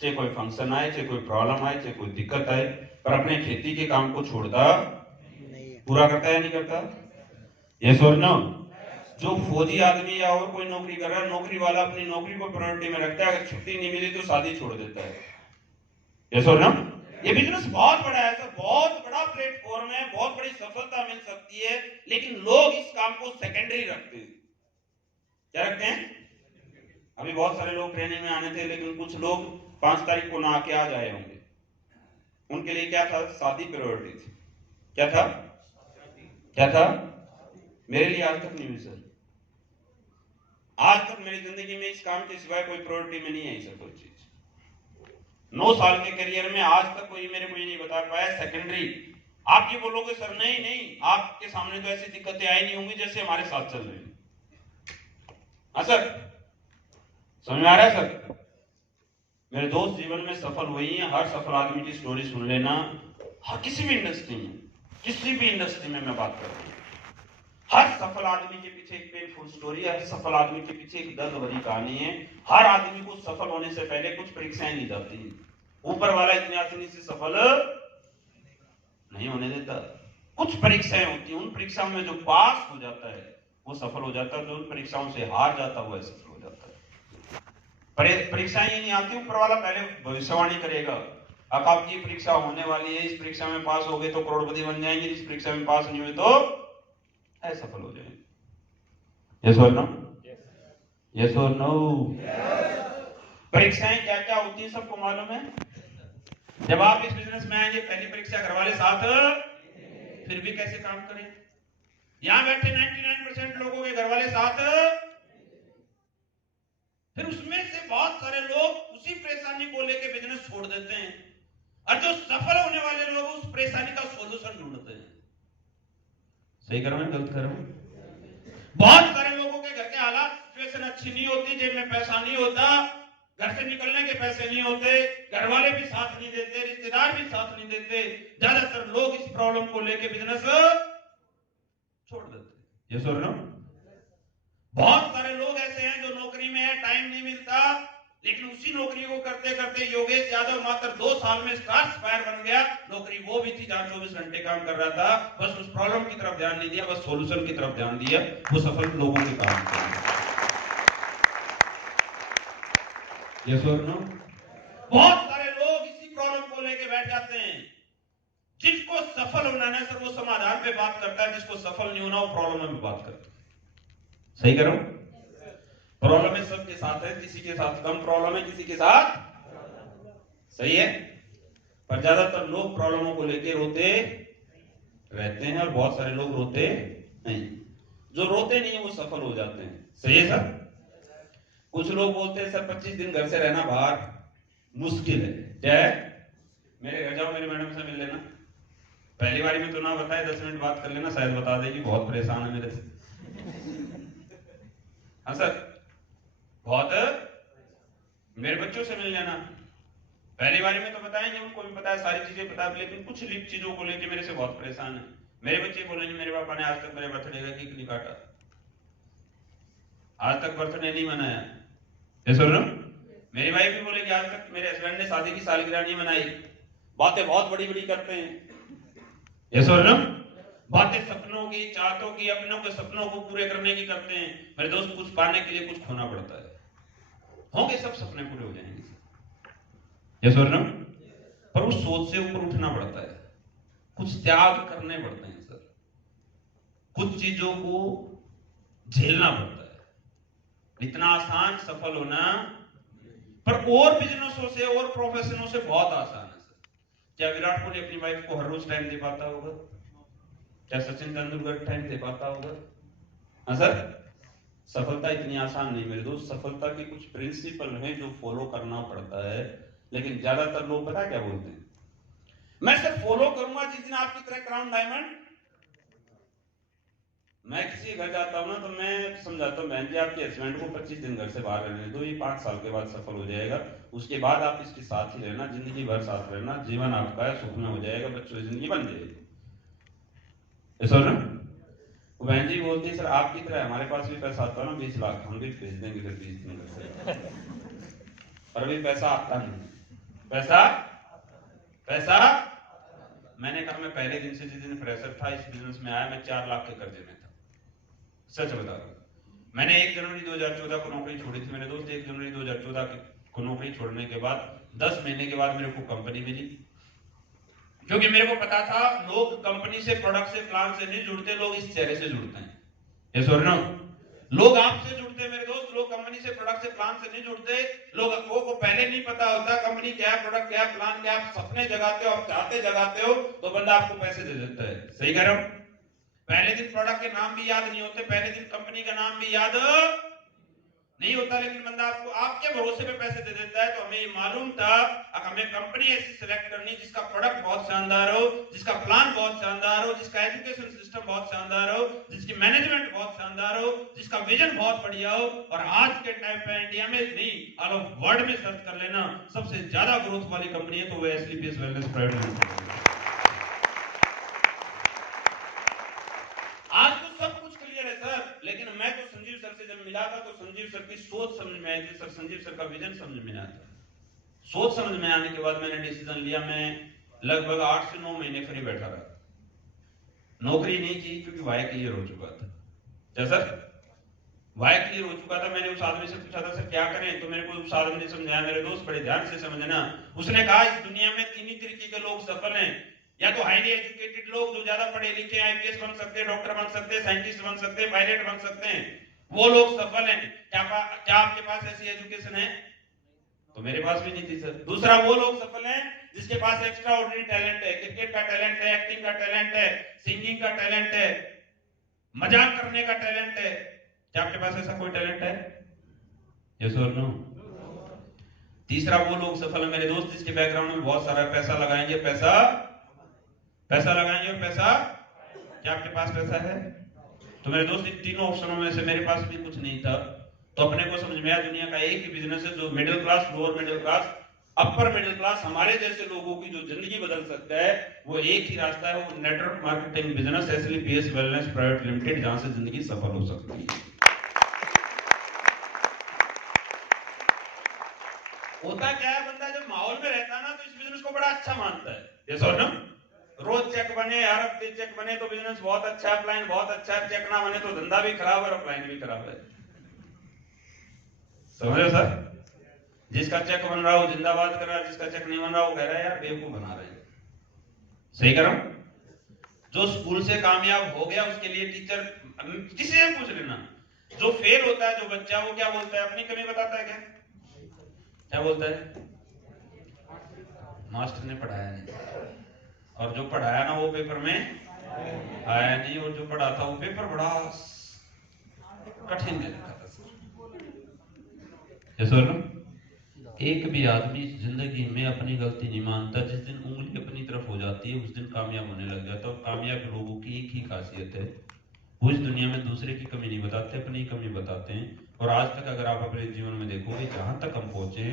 चाहे कोई फंक्शन आए, चाहे कोई प्रॉब्लम आए, चाहे कोई दिक्कत आए, पर अपने खेती के काम को छोड़ता, पूरा करता है नहीं करता? यस और नो? जो फौजी आदमी या और कोई नौकरी कर रहा है, नौकरी वाला अपनी नौकरी को प्रायोरिटी में रखता है, अगर छुट्टी नहीं मिली तो शादी छोड़ देता है। यस और नो? ये बिजनेस बहुत बड़ा है सर, बहुत बड़ा प्लेटफॉर्म है, बहुत बड़ी सफलता मिल सकती है, लेकिन लोग इस काम को सेकेंडरी रखते हैं। क्या रखते हैं? अभी बहुत सारे लोग ट्रेनिंग में आने थे, लेकिन कुछ लोग 5 तारीख को ना आके आ जाए होंगे। उनके लिए क्या था? शादी प्रायोरिटी थी। क्या था? क्या था? मेरे लिए आज तक नहीं हुई सर। आज तक मेरी जिंदगी में इस काम के सिवाय कोई प्रायोरिटी में नहीं आई सर कोई चीज। 9 साल के करियर में आज तक कोई मेरे को ये नहीं बता पाया सेकेंडरी। आप ये बोलोगे सर नहीं, आपके सामने तो ऐसी दिक्कतें आई नहीं होंगी जैसे हमारे साथ चल रही है। हाँ सर, समझ में आ रहा है सर? मेरे दोस्त जीवन में सफल हुई हैं, हर सफल आदमी की स्टोरी सुन लेना। हाँ, किसी भी इंडस्ट्री में मैं बात करता हूँ, हर सफल आदमी के पीछे एक पेनफुल स्टोरी है, हर सफल आदमी के पीछे एक दर्द भरी कहानी है। हर आदमी को सफल होने से पहले कुछ परीक्षाएं दी जाती हैं। ऊपर वाला इतनी आसानी से सफल नहीं होने देता। कुछ परीक्षाएं होती हैं, उन परीक्षाओं में जो पास हो जाता है वो सफल हो जाता है, जो उन परीक्षाओं से हार जाता है वो असफल हो जाता है। परीक्षाएं ही नहीं आती, ऊपर वाला पहले भविष्यवाणी करेगा, अब आपकी परीक्षा होने वाली है, इस परीक्षा में पास हो गए तो करोड़पति बन जाएंगे, इस परीक्षा में पास नहीं हुए तो असफल हो जाएंगे। यस और नो? यस और नो? परीक्षाएं क्या क्या होती है सबको मालूम है? जब आप इस बिजनेस में आएंगे, पहली परीक्षा घर वाले साथ, फिर भी कैसे काम करें? यहां बैठे 99% लोगों के घर वाले साथ, फिर उसमें से बहुत सारे लोग उसी परेशानी को लेकर बिजनेस छोड़ देते हैं, और जो सफल होने वाले लोग उस परेशानी का सॉल्यूशन ढूंढते हैं। सही कर रहा हूं, गलत कर रहा हूं? बहुत सारे लोगों के घर के हालात, सिचुएशन अच्छी नहीं होती, जेब में पैसा नहीं होता, घर से निकलने के पैसे नहीं होते, घर वाले भी साथ नहीं देते, रिश्तेदार भी साथ नहीं देते, ज्यादातर लोग इस प्रॉब्लम को लेके बिजनेस छोड़ देते। ये सुन रहे हो? बहुत सारे लोग ऐसे हैं जो नौकरी में है, टाइम नहीं मिलता, लेकिन उसी नौकरी को करते करते योगेश यादव मात्र 2 साल में स्टार स्पायर बन गया। नौकरी वो भी थी जहां 24 घंटे काम कर रहा था, बस उस प्रॉब्लम की तरफ ध्यान नहीं दिया, बस सॉल्यूशन की तरफ ध्यान दिया। वो सफल लोगों के काम किया। ये सुनो, बहुत सारे लोग इसी प्रॉब्लम को लेके बैठ जाते हैं। जिसको सफल होना है सर वो समाधान पे बात करता है, जिसको सफल नहीं होना वो प्रॉब्लम में बात करता है। सही करो? प्रॉब्लम है सबके साथ है, किसी के साथ कम प्रॉब्लम है, किसी के साथ सही है, पर ज्यादातर लोग प्रॉब्लमों को लेके रोते रहते हैं और बहुत सारे लोग रोते नहीं। जो रोते नहीं है वो सफल हो जाते हैं। सही है सर? कुछ लोग बोलते हैं सर 25 दिन घर से रहना बाहर मुश्किल है। क्या है? मेरे घर जाओ, मेरी मैडम से मिल लेना, पहली बारी में तो ना बताए, 10 मिनट बात कर लेना, शायद बता देगी बहुत परेशान है मेरे से। हाँ सर, बहुत मेरे बच्चों से मिल लेना, पहली बारी में तो बताएंगे, उनको भी पता है, सारी चीजें पता है, लेकिन कुछ लिप चीजों को लेके मेरे से बहुत परेशान है। मेरे बच्चे बोलेंगे मेरे पापा ने आज तक मेरे बर्थडे का केक नहीं काटा, आज तक बर्थडे नहीं मनाया। ये सुन रहे हो? मेरी वाइफ भी बोलेगी आज तक मेरे हस्बैंड ने शादी की सालगिरह नहीं मनाई। बातें बहुत बड़ी बड़ी करते हैं। ये सुन रहे हो? बातें सपनों की, चाहतों की, अपनों के सपनों को पूरे करने की करते हैं। मेरे दोस्त, कुछ पाने के लिए कुछ खोना पड़ता है, होंगे सब सपने पूरे हो जाएंगे। ये सुन रहे हो? पर उस सोच से ऊपर उठना पड़ता है, कुछ त्याग करने पड़ते हैं सर, कुछ चीजों को झेलना पड़ता है। इतना आसान सफल होना, पर और बिजनेसों से और प्रोफेशनों से बहुत आसान है सर। क्या विराट कोहली अपनी वाइफ को हर रोज टाइम दे पाता होगा? क्या सचिन तेंदुलकर टाइम दे पाता होगा? हाँ सर, सफलता इतनी आसान नहीं मेरे दोस्त। सफलता के कुछ प्रिंसिपल हैं जो फॉलो करना पड़ता है, लेकिन ज्यादातर लोग पता क्या बोलते हैं, मैं सर फॉलो करूंगा जिस दिन आपकी तरह क्राउन डायमंड। मैं किसी घर जाता हूं ना तो मैं समझाता हूं, बहन जी आपके हस्बैंड को 25 दिन घर से बाहर रहने दो, ये 5 साल के बाद सफल हो जाएगा, उसके बाद आप इसके साथ ही रहना, जिंदगी भर साथ रहना, जीवन आपका है, सुख में हो जाएगा, बच्चों की जिंदगी बन जाएगी। ना बहन जी बोलती है सर आपकी तरह हमारे पास भी पैसा आता है ना 20 लाख, हम भी भेज देंगे फिर 20 दिन घर से, पर अभी पैसा आता नहीं। पैसा मैंने कहा, मैं पहले दिन से जिस दिन फ्रेशर था इस बिजनेस में आया, मैं 4 लाख के कर्जे में था, सच बता रहा हूं। मैंने 1 जनवरी 2014 को नौकरी छोड़ी थी मेरे दोस्त। 1 जनवरी 2014 को नौकरी छोड़ने के बाद 10 महीने के बाद मेरे को कंपनी मिली, क्योंकि मेरे को पता था लोग कंपनी से, प्रोडक्ट से, प्लान से नहीं जुड़ते, लोग इस चेहरे से जुड़ते हैं। ये सुन रहे हो? लोग आपसे जुड़ते हैं मेरे दोस्त, लोग कंपनी से, प्रोडक्ट से, प्लान से नहीं जुड़ते। लोगों को पहले नहीं पता होता कंपनी क्या है, प्रोडक्ट क्या है, प्लान क्या है। आप सपने जगाते हो, आप चाहते जगाते हो तो बंदा आपको पैसे दे देता है। सही कह रहा हूं? पहले दिन प्रोडक्ट के नाम भी याद नहीं होते, पहले दिन कंपनी का नाम भी याद, नहीं होता, लेकिन बंदा आपको आपके भरोसे पे पैसे दे देता है। तो हमें ये मालूम था हमें कंपनी ऐसी सिलेक्ट करनी जिसका प्रोडक्ट बहुत शानदार हो, जिसका प्लान बहुत शानदार हो, जिसका एजुकेशन सिस्टम बहुत शानदार हो, जिसकी मैनेजमेंट बहुत शानदार हो, जिसका विजन बहुत बढ़िया हो। और आज के टाइम पे इंडिया में नहीं, ऑल ओवर वर्ल्ड में सर्च कर लेना, सबसे ज्यादा ग्रोथ वाली कंपनी है तो वो एसलीपीएस वेलनेस प्राइवेट लिमिटेड। आज तो सब कुछ क्लियर है सर, लेकिन मैं तो संजीव सर से जब मिला था तो संजीव सर की सोच समझ में आई थी सर, संजीव सर का विजन समझ में आया था। सोच समझ में आने के बाद मैंने डिसीजन लिया। मैं लगभग 8 से 9 महीने फ्री बैठा रहा, नौकरी नहीं की, क्योंकि वाई क्लियर हो चुका था। क्या सर? वाई क्लियर हो चुका था। मैंने उस आदमी से पूछा था सर क्या करें, तो मेरे को उस आदमी ने समझाया, मेरे दोस्त बड़े ध्यान से समझना। उसने कहा इस दुनिया में 3 ही तरीके के लोग सफल हैं, या तो हाईली एजुकेटेड लोग जो ज्यादा पढ़े लिखे आईपीएस बन सकते हैं, डॉक्टर बन सकते हैं, साइंटिस्ट बन सकते हैं, पायलट बन सकते हैं, वो लोग सफल हैं। क्या आपके पास ऐसी एजुकेशन है? तो मेरे पास भी नहीं थी सर। दूसरा, वो लोग सफल हैं जिसके पास एक्स्ट्रा ऑर्डिनरी टैलेंट है, क्रिकेट का टैलेंट है, एक्टिंग का टैलेंट है, सिंगिंग का टैलेंट है, मजाक करने का टैलेंट है। क्या आपके पास ऐसा कोई टैलेंट है? यस और नो? तीसरा, वो लोग सफल है मेरे दोस्त जिसके बैकग्राउंड में बहुत सारा पैसा लगाएंगे, पैसा लगाएंगे और पैसा। क्या आपके पास पैसा है? तो मेरे दोस्त इन तीनों ऑप्शनों में से मेरे पास भी कुछ नहीं था। तो अपने को समझ में आया दुनिया का एक ही बिजनेस है जो middle class, lower middle class, upper middle class, हमारे जैसे लोगों की जो जिंदगी बदल सकता है, वो एक ही रास्ता है, वो नेटवर्क मार्केटिंग बिजनेस एसलीपीएस वेलनेस प्राइवेट लिमिटेड, जहां से जिंदगी सफल हो सकती है। होता क्या है, बंदा जब माहौल में रहता है ना तो इस बिजनेस को बड़ा अच्छा मानता है। ये सो ना, रोज चेक बने, हर हफ्ते चेक बने तो बिजनेस बहुत अच्छा है, अपलाइन बहुत अच्छा है, चेक ना बने तो धंधा भी खराब है और अपलाइन भी खराब है। समझो सर? जिसका चेक बन रहा हो जिंदाबाद कर रहा है, जिसका चेक नहीं बन रहा वो कह रहा है यार बेवकूफ बना रहे हैं। सही कर रहा हूं? जो स्कूल से कामयाब हो गया उसके लिए टीचर, किसी से पूछ लेना, जो फेल होता है जो बच्चा, वो क्या बोलता है? अपनी कमी बताता है। क्या बोलता है? मास्टर ने पढ़ाया नहीं, और जो पढ़ाया ना वो पेपर में आया नहीं, और जो पढ़ा था वो पेपर बड़ा कठिन दे रखा था सर। एक भी आदमी जिंदगी में अपनी गलती नहीं मानता। जिस दिन उंगली अपनी तरफ हो जाती है उस दिन कामयाब होने लग जाता है। और कामयाब लोगों की एक ही खासियत है, वो इस दुनिया में दूसरे की कमी नहीं बताते, अपनी कमी बताते हैं। और आज तक अगर आप अपने जीवन में देखोगे, जहां तक हम पहुंचे,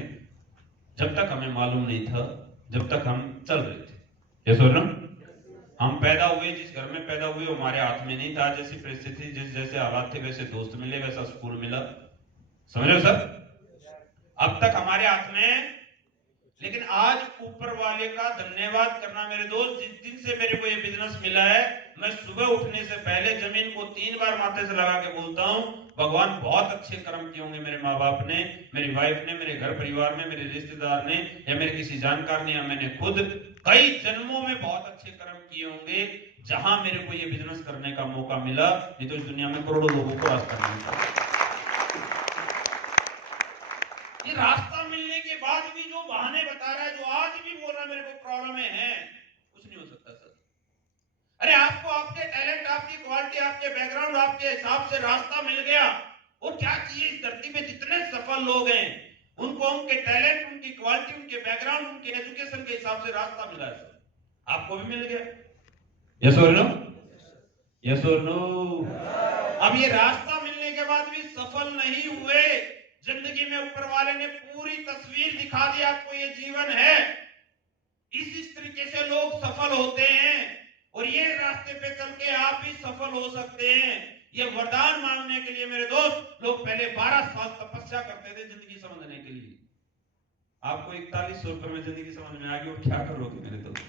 जब तक हमें मालूम नहीं था, जब तक हम चल रहे थे। ये सोच रहा, हम पैदा हुए जिस घर में पैदा हुए हमारे हाथ में नहीं था। जैसी परिस्थिति, जिस जैसे हालात थे वैसे दोस्त मिले, वैसा स्कूल मिला। समझ रहे हो सर? अब तक हमारे हाथ में, लेकिन आज ऊपर वाले का धन्यवाद करना मेरे दोस्त। जिस दिन से मेरे को ये बिजनेस मिला है, मैं सुबह उठने से पहले जमीन को 3 बार माथे से लगा के बोलता हूं, भगवान बहुत अच्छे कर्म किए होंगे मेरे माँ बाप ने, मेरी वाइफ ने, मेरे घर परिवार में, मेरे रिश्तेदार ने, या मेरे किसी जानकार ने, या मैंने खुद कई जन्मों में बहुत अच्छे कर्म किए होंगे, जहां मेरे को ये बिजनेस करने का मौका मिला। नहीं तो इस दुनिया में करोड़ों लोगों को रास्ता नहीं मिलता। ये रास्ता मिलने के बाद भी जो बहाने बता रहा है, जो आज भी बोल रहा है मेरे को प्रॉब्लम है, कुछ नहीं हो सकता सर। अरे आपको आपके टैलेंट, आपकी क्वालिटी, आपके बैकग्राउंड, आपके हिसाब से रास्ता मिल गया। और क्या चाहिए? इस धरती पे जितने सफल लोग हैं उनको उनके टैलेंट, उनकी क्वालिटी, उनके बैकग्राउंड, उनके एजुकेशन के हिसाब से रास्ता मिला है सर। आपको भी मिल गया। यस और नो? यस और नो? अब ये रास्ता मिलने के बाद भी सफल नहीं हुए। जिंदगी में ऊपर वाले ने पूरी तस्वीर दिखा दी आपको, ये जीवन है, इस तरीके से लोग सफल होते हैं। और ये रास्ते पे चल के आप भी सफल हो सकते हैं। ये वरदान मांगने के लिए मेरे दोस्त, लोग पहले 12 साल तपस्या करते थे जिंदगी समझने के लिए। आपको 41 रुपए में जिंदगी समझ में आ गई, और क्या करोगे मेरे दोस्त?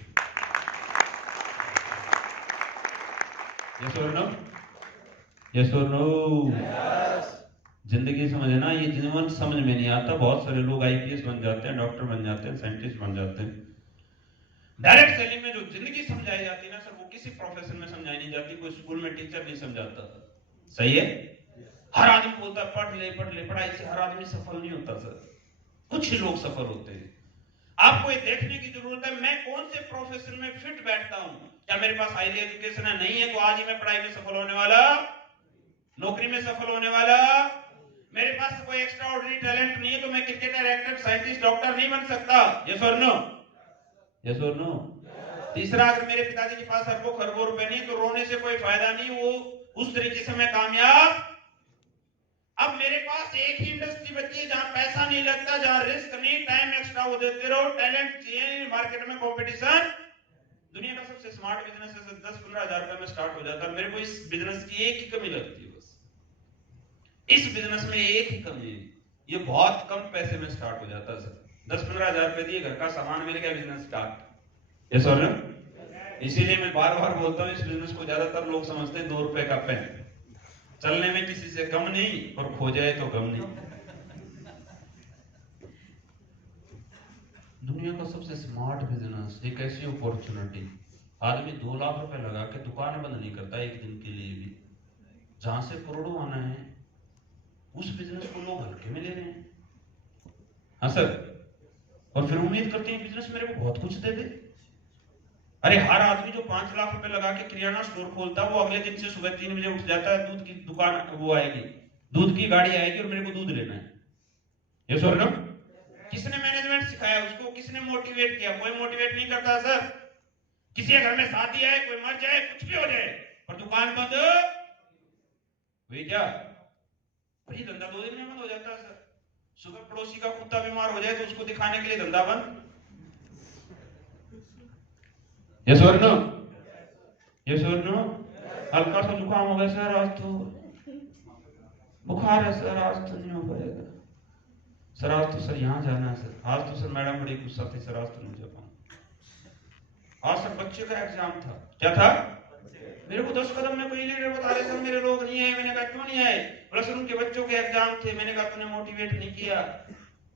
यस और नो? यस और नो? जिंदगी समझना, ये जीवन समझ में नहीं आता। बहुत सारे लोग आईपीएस बन जाते हैं, डॉक्टर बन जाते हैं, साइंटिस्ट बन जाते हैं। डायरेक्ट सेलिंग में जो जिंदगी समझाई जाती है ना सर, वो किसी प्रोफेशन में समझाई नहीं जाती। कोई स्कूल में टीचर नहीं समझाता। सही है? हर आदमी बोलता है पढ़ ले पढ़ ले, पढ़ाई से हर आदमी सफल नहीं होता सर, कुछ ही लोग सफल होते हैं। आपको ये देखने की जरूरत है मैं कौन से प्रोफेशन में फिट बैठता हूं। क्या मेरे पास हाईली एजुकेशन है? नहीं है तो आज ही मैं पढ़ाई में सफल होने वाला, नौकरी में सफल होने वाला मेरे पास कोई एक्स्ट्रा ऑर्डिनरी टैलेंट नहीं है तो मैं क्रिकेटर, एक्टर, साइंटिस्ट, डॉक्टर नहीं बन सकता। यस और नो? यस और नो? तीसरा, अगर मेरे पिताजी के पास अरबों खरबों रुपए नहीं तो रोने से कोई फायदा नहीं, वो उस तरीके से मैं कामयाब। अब मेरे पास एक ही इंडस्ट्री बची है जहां पैसा नहीं लगता, जहां रिस्क नहीं, टाइम एक्स्ट्रा वो देते रहो, टैलेंट चाहिए, मार्केट में कंपटीशन। दुनिया का सबसे स्मार्ट बिजनेस है 10-15 हजार रुपए में स्टार्ट हो जाता है। मेरे को इस बिजनेस की एक ही कमी लगती है, बस इस बिजनेस में एक ही कमी है, ये बहुत कम पैसे में स्टार्ट हो जाता है सर। 10-15 हजार रुपए दिए, घर का सामान मिल गया, बिजनेस स्टार्ट। ये सर, इसीलिए मैं बार बार बोलता हूँ, इस बिजनेस को ज्यादातर लोग समझते हैं 2 रुपए का पेन, चलने में किसी से कम नहीं और खो जाए तो कम नहीं। दुनिया का सबसे स्मार्ट बिजनेस, एक ऐसी अपॉर्चुनिटी, आदमी 2 लाख रुपए लगा के दुकान बंद नहीं करता एक दिन के लिए भी, जहां से करोड़ों आना है, उस बिजनेस को लोग हल्के में ले रहे हैं। हाँ सर, और फिर उम्मीद करते हैं बिजनेस मेरे को बहुत कुछ दे दे। अरे हर आदमी जो 5 लाख रुपए लगा के किराना स्टोर खोलता है, वो अगले दिन से सुबह 3 बजे उठ जाता है, दूध की दुकान वो आएगी, दूध की गाड़ी आएगी और मेरे को दूध लेना है। ये सर ना, किसने मैनेजमेंट सिखाया उसको, किसने मोटिवेट किया? कोई मोटिवेट नहीं करता सर। किसी के घर में शादी आए, कोई मर जाए, कुछ भी हो जाए, पर दुकान बंद हुई क्या? ये धंधा 2 दिन में बंद हो जाता है सर। सुबह पड़ोसी का कुत्ता बीमार हो जाए तो उसको दिखाने के लिए धंधा बंद। यस और नो? यस और नो? हल्का सा जुकाम हो गया सर, आज तो बुखार है सर, आज तो नहीं हो पाएगा सर, आज तो सर यहाँ जाना है सर, आज तो सर मैडम बड़ी गुस्सा थी सर, आज तो नहीं जा पाऊंगा। आज सर बच्चे का एग्जाम था। क्या था? मेरे को 10 कदम में कोई लीडर बता रहे सर मेरे लोग नहीं आए। मैंने कहा क्यों नहीं आए? बोला सर उनके बच्चों के एग्जाम थे। मैंने कहा तूने मोटिवेट नहीं किया,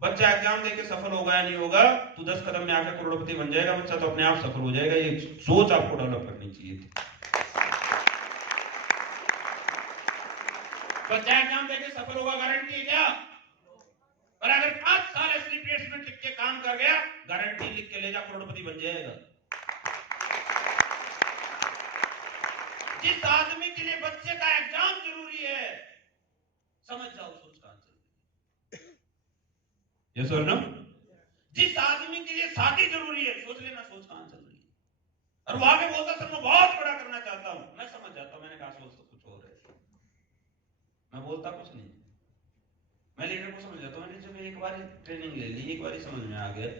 बच्चा एग्जाम देके सफल होगा या नहीं होगा, तू 10 कदम में आकर करोड़पति बन जाएगा, बच्चा तो अपने आप सफल हो जाएगा। ये सोच आपको डेवलप करनी चाहिए थी। बच्चा एग्जाम देके सफल होगा गारंटी है क्या? और अगर 5 साल असली पीरियड्स में टिक के काम कर गया, गारंटी लिख के ले जा, करोड़पति बन जाएगा। जिस आदमी के लिए बच्चे का एग्जाम जरूरी है, समझ जाओ सोच कहां चल रही है। यस और नो? जिस आदमी के लिए शादी जरूरी है, सोच लेना सोच कहां चल रही है। और वो आगे बोलता सर मैं बहुत बड़ा करना चाहता हूं, मैं समझ जाता हूं, मैंने कहा सोच तो कुछ और है, मैं बोलता कुछ नहीं, मैं लीडर को समझ जाता हूं। मैंने जब एक बार ट्रेनिंग ले ली, एक बार समझ में आ गया।